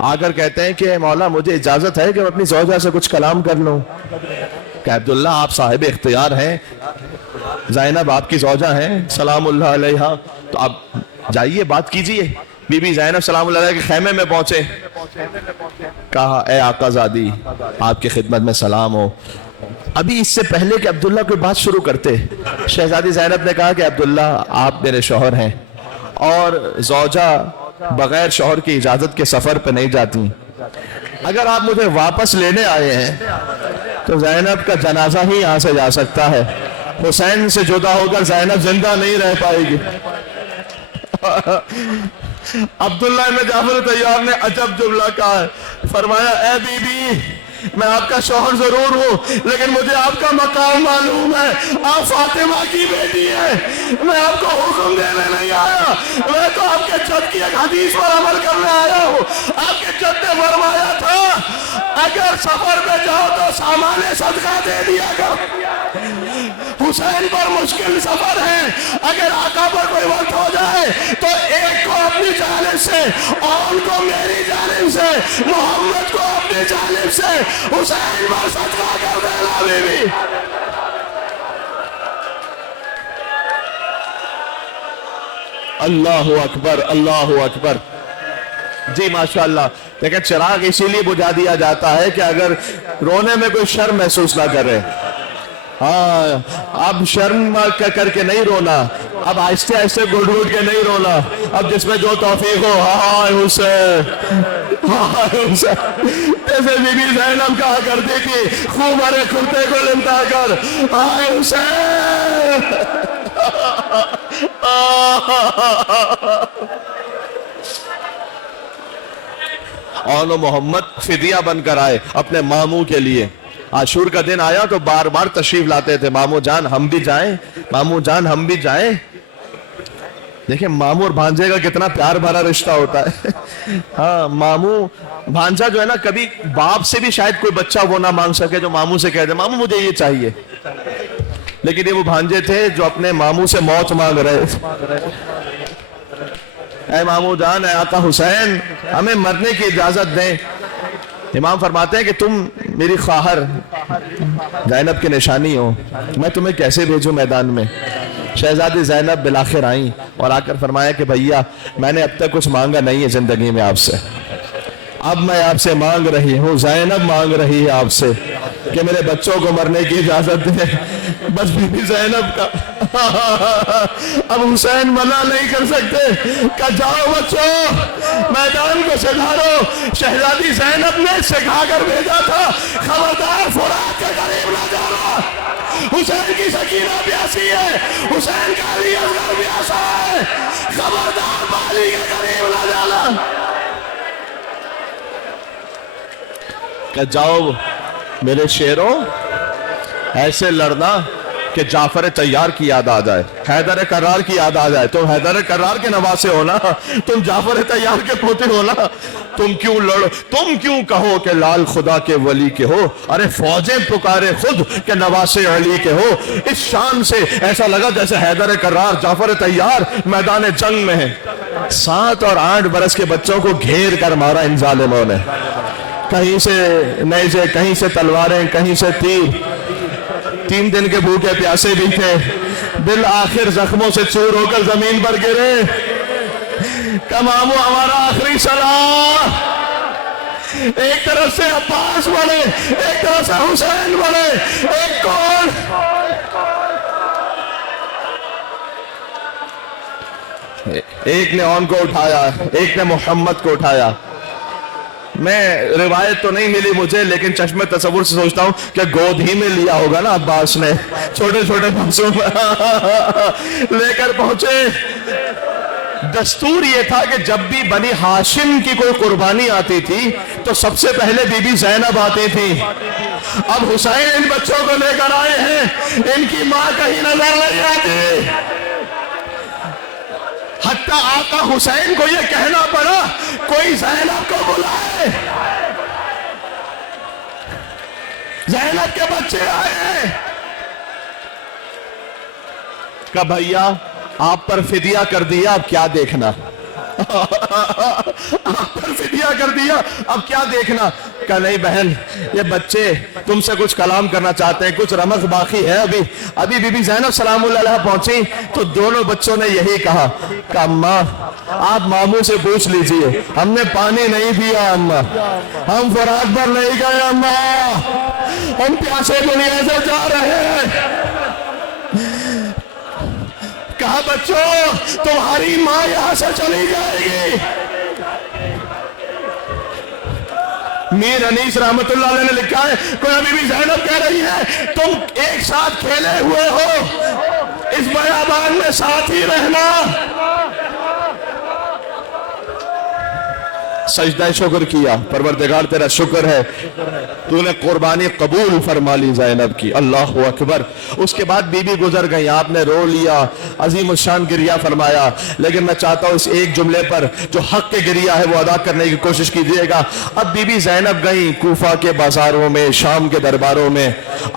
آ کر کہتے ہیں کہ مولا مجھے اجازت ہے کہ میں اپنی زوجہ سے کچھ کلام کر لوں. کہ عبداللہ آپ صاحب اختیار ہیں, زینب آپ کی زوجہ ہیں سلام اللہ علیہا, تو آپ جائیے بات کیجئے. بی بی زینب سلام اللہ علیہ کے خیمے میں پہنچے, کہا اے آقا زادی آپ کی خدمت میں سلام ہو. ابھی اس سے پہلے کہ عبداللہ کوئی بات شروع کرتے, شہزادی زینب نے کہا کہ عبداللہ آپ میرے شوہر ہیں اور زوجہ بغیر شوہر کی اجازت کے سفر پہ نہیں جاتی. اگر آپ مجھے واپس لینے آئے ہیں تو زینب کا جنازہ ہی یہاں سے جا سکتا ہے, حسین سے جدا ہو کر زینب زندہ نہیں رہ پائے گی. عبداللہ ابن جعفر طیار نے عجب جملہ کہا ہے, فرمایا اے بی بی میں آپ کا شوہر ضرور ہوں لیکن مجھے آپ کا مقام معلوم ہے, آپ فاطمہ کی بیٹی ہیں, میں آپ کو حکم دینے نہیں آیا, میں تو آپ کے جد کی ایک حدیث پر عمل کرنے آیا ہوں. آپ کے جد نے فرمایا تھا اگر سفر پہ جاؤ تو سامان صدقہ دے دیا کرو. حسین پر مشکل سفر ہے, اگر آقا پر کوئی وقت ہو جائے تو ایک کو اپنی جانب سے اور ان کو میری جانب سے, محمد کو اپنی جانب سے حسین پر صدقہ کر دینا. بی بی اللہ اکبر اللہ اکبر. جی ماشاءاللہ. لیکن چراغ اسی لیے بجھا دیا جاتا ہے کہ اگر رونے میں کوئی شرم محسوس نہ کرے. ہاں اب شرم کر کے نہیں رونا, اب آہستہ آہستہ گھٹ گھٹ کے نہیں رونا, اب جس میں جو توفیق ہو. ہائے حسین ہائے حسین. جیسے بی بی زینب کہا کرتی تھی خوب ارے کرتے کو لمٹا کر ہائے حسین. اون محمد فدیہ بن کر آئے اپنے ماموں کے لیے. عاشور کا دن آیا تو بار بار تشریف لاتے تھے, ماموں جان ہم بھی جائیں, ماموں جان ہم بھی جائیں. دیکھیں ماموں اور بھانجے کا کتنا پیار بھرا رشتہ ہوتا ہے. ہاں ماموں بھانجا جو ہے نا, کبھی باپ سے بھی شاید کوئی بچہ وہ نہ مانگ سکے جو ماموں سے کہہ دے ماموں مجھے یہ چاہیے, لیکن یہ وہ بھانجے تھے جو اپنے ماموں سے موت مانگ رہے. اے ماموں جان, اے آقا حسین, ہمیں مرنے کی اجازت دیں. امام فرماتے ہیں کہ تم میری خواہر زینب کی نشانی ہو, میں تمہیں کیسے بھیجوں میدان میں. شہزادی زینب بالآخر آئیں اور آ کر فرمایا کہ بھیا میں نے اب تک کچھ مانگا نہیں ہے زندگی میں آپ سے, اب میں آپ سے مانگ رہی ہوں, زینب مانگ رہی ہے آپ سے کہ میرے بچوں کو مرنے کی اجازت دیں. بس بی بی زینب کا اب حسین منع نہیں کر سکتے کہ جاؤ بچوں میدان کو سدھارو. شہزادی زینب نے سکھا کر بھیجا تھا, خبردار فرات کے قریب نہ جانا, حسین کی سکینہ پیاسی ہے, حسین کا علی اصغر پیاسا ہے, خبردار بالی کے قریب نہ جانا. کہ جاؤ میرے شیروں ایسے لڑنا کہ جعفر طیار کی یاد آ جائے, حیدر کرار کی یاد آ جائے. تم حیدر کرار کے نواسے ہو نا, تم جعفر طیار کے پوتے ہو نا, تم کیوں لڑو, تم کیوں کہو کہ لال خدا کے ولی کے ہو, ارے فوجیں پکارے خود کہ نواسے علی کے ہو. اس شان سے ایسا لگا جیسے حیدر کرار جعفر طیار میدان جنگ میں ہے. 7 اور 8 برس کے بچوں کو گھیر کر مارا ان ظالموں نے, کہیں سے نیزے, کہیں سے تلواریں, کہیں سے تیر. 3 دن کے بھوکے پیاسے بھی تھے, بالآخر زخموں سے چور ہو کر زمین پر گرے. کہ ماموں ہمارا آخری سلام, ایک طرف سے عباس بڑھے, ایک طرف سے حسین بڑھے, ایک کون ایک نے اون کو اٹھایا, ایک نے محمد کو اٹھایا. میں روایت تو نہیں ملی مجھے, لیکن چشم تصور سے سوچتا ہوں کہ گود ہی میں لیا ہوگا نا عباس نے, چھوٹے چھوٹے معصوم لے کر پہنچے. دستور یہ تھا کہ جب بھی بنی ہاشم کی کوئی قربانی آتی تھی تو سب سے پہلے بی بی زینب آتی تھی. اب حسین ان بچوں کو لے کر آئے ہیں, ان کی ماں کہیں نظر نہیں آتی. حتیٰ آقا حسین کو یہ کہنا پڑا کوئی زینب کو بلائے, زینب کے بچے آئے ہیں. کہ بھیا آپ پر فدیہ کر دیا, اب کیا دیکھنا, آپ پر فدیہ کر دیا اب کیا دیکھنا. کہ نہیں بہن, یہ بچے تم سے کچھ کلام کرنا چاہتے ہیں, کچھ رمق باقی ہے. ابھی بی بی زینب سلام اللہ علیہ پہنچی تو دونوں بچوں نے یہی کہا کہ اماں آپ ماموں سے پوچھ لیجئے, ہم نے پانی نہیں دیا اماں, ہم فرات پر نہیں گئے اماں, ہم پیاسے دنیا سے جا رہے ہیں. کہا بچوں تمہاری ماں یہاں سے چلی جائے گی. میر انیس رحمت اللہ علیہ نے لکھا ہے, کوئی ابھی بھی زینب کہہ رہی ہے تم ایک ساتھ کھیلے ہوئے ہو, اس بیابان میں ساتھ ہی رہنا. سجدہ شکر کیا, پروردگار تیرا شکر ہے تو نے قربانی قبول فرما لی زینب کی. اللہ اکبر. اس کے بعد بی بی گزر گئی, آپ نے رو لیا, عظیم الشان گریہ فرمایا, لیکن میں چاہتا ہوں اس ایک جملے پر جو حق کے گریہ ہے وہ ادا کرنے کی کوشش کیجئے گا. اب بی بی زینب گئی کوفہ کے بازاروں میں, شام کے درباروں میں,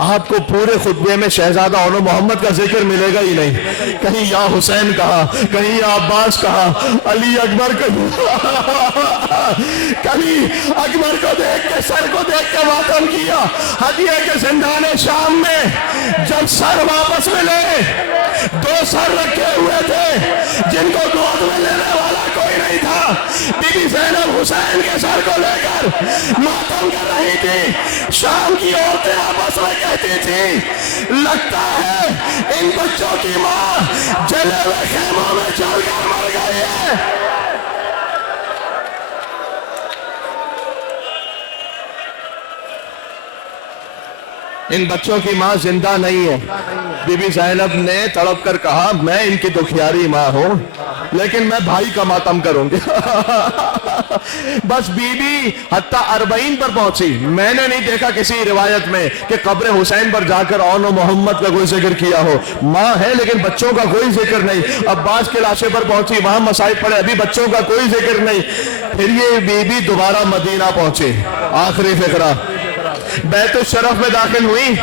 آپ کو پورے خطبے میں شہزادہ اونو محمد کا ذکر ملے گا ہی نہیں. کہیں یا حسین کہا, کہیں یا عباس کہا, علی اکبر کہا, کبھی اکبر کو دیکھ کے, سر کو دیکھ کے ماتم کیا. ہدیہ کے زندان شام میں جب سر واپس ملے, 2 سر رکھے ہوئے تھے جن کو گود میں لینے والا کوئی نہیں تھا. بی بی زینب حسین کے سر کو لے کر ماتم کر رہی تھی. شام کی عورتیں آپس میں کہتی تھی لگتا ہے ان بچوں کی ماں جلے ہوئے خیموں میں چل کر مر گئی ہے. ان بچوں کی ماں زندہ نہیں ہے. بی بی زینب نے تڑپ کر کہا میں ان کی دکھیاری ماں ہوں لیکن میں بھائی کا ماتم کروں گی. بس بی بی حتیٰ 40 پر پہنچی. میں نے نہیں دیکھا کسی روایت میں کہ قبر حسین پر جا کر اون و محمد کا کوئی ذکر کیا ہو. ماں ہے لیکن بچوں کا کوئی ذکر نہیں. عباس کے لاشے پر پہنچی, وہاں مصائب پڑے, ابھی بچوں کا کوئی ذکر نہیں. پھر یہ بی بی دوبارہ مدینہ پہنچی. آخری فقرہ, بیت الشرف میں داخل ہوئی.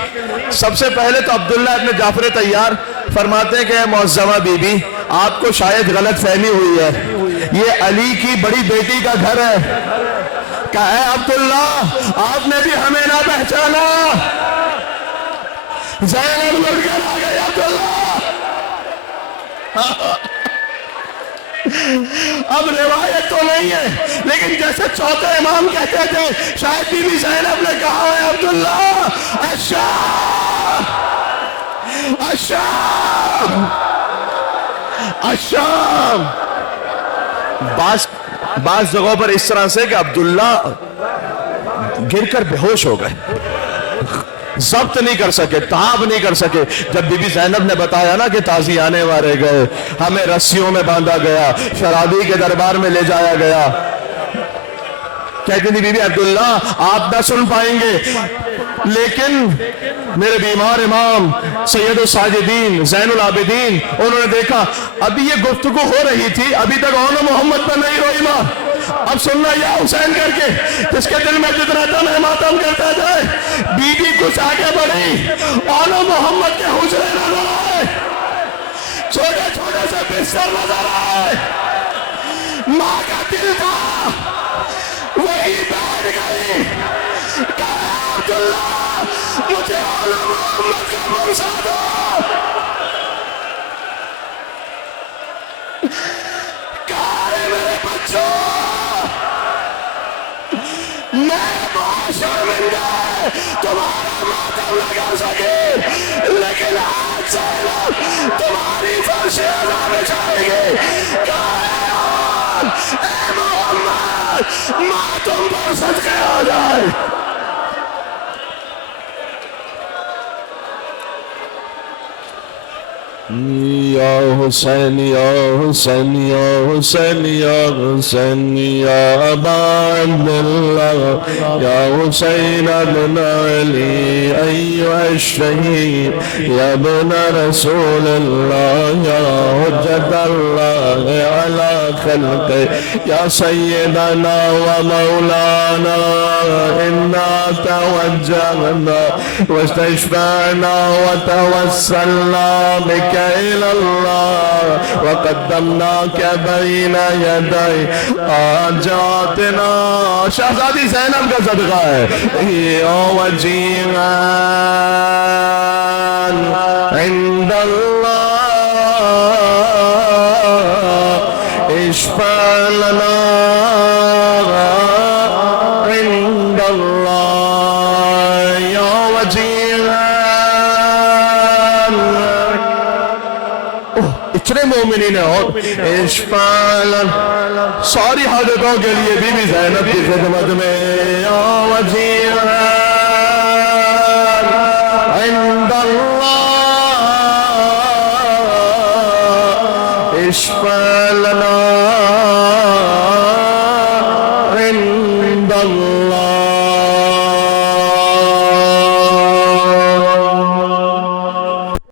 سب سے پہلے تو عبداللہ ابن جعفر طیار فرماتے ہیں کہ اے معظمہ بی بی, آپ کو شاید غلط فہمی ہوئی ہے, یہ علی کی بڑی بیٹی کا گھر ہے. کہا اے عبداللہ آپ نے بھی ہمیں نہ پہچانا. زینب لٹ کر آ گئی. عبداللہ اب روایت تو نہیں ہے لیکن جیسے چوتھے امام کہتے تھے شاید بی بی زینب نے کہا ہے عبداللہ الشام الشام الشام. بعض جگہوں پر اس طرح سے کہ عبداللہ گر کر بے ہوش ہو گئے, ضبط نہیں کر سکے, تاب نہیں کر سکے. جب بی بی زینب نے بتایا نا کہ تازیانے مارے گئے, ہمیں رسیوں میں باندھا گیا, شرابی کے دربار میں لے جایا گیا, کہتی تھی بی بی عبداللہ آپ نہ سن پائیں گے لیکن میرے بیمار امام سید الساجدین زین العابدین انہوں نے دیکھا ابھی یہ گفتگو ہو رہی تھی, ابھی تک اون و محمد پر نہیں روئی ماں, اب سننا یا حسین کر کے جس کے دل میں جتنا دم ہے ماتم کرتا جائے. بی بی کچھ آگے بڑھی, اون و محمد کے حجرے نظر آئے, چھوٹے چھوٹے سے بستر نظر آئے. ماں کا دل تھا وہی بیٹھ گئی. کہا عبداللہ مجھے اون و محمد کا بھروسہ دو. کہا ہے میرے بچوں میں بہت شرمندہ تمہارا ماتم لگا سکے لیکن آج زینب تمہاری فرش عزا بچھائے گے. کہا اے محمد ماتم پر صدقے ہو جائے. یا حسین یا حسین یا حسین یا حسین یا ابا عبداللہ یا حسین ابن علی ایوہ الشہید یا ابن رسول اللہ یا حجت اللہ علی خلق یا سیدنا و مولانا انا توجہنا واستشفعنا وتوسلنا بك إلى الله وقدمناك بين يدي حاجاتنا. شہزادی زینب کا صدقہ ہے. وجیہا عند اللہ اشفع لنا عند اللہ یا وجیہا. اتنے مومنین اور اشفع لنا ساری حاجتوں کے لیے بی بی زینب کی خدمت میں. یا وجیہا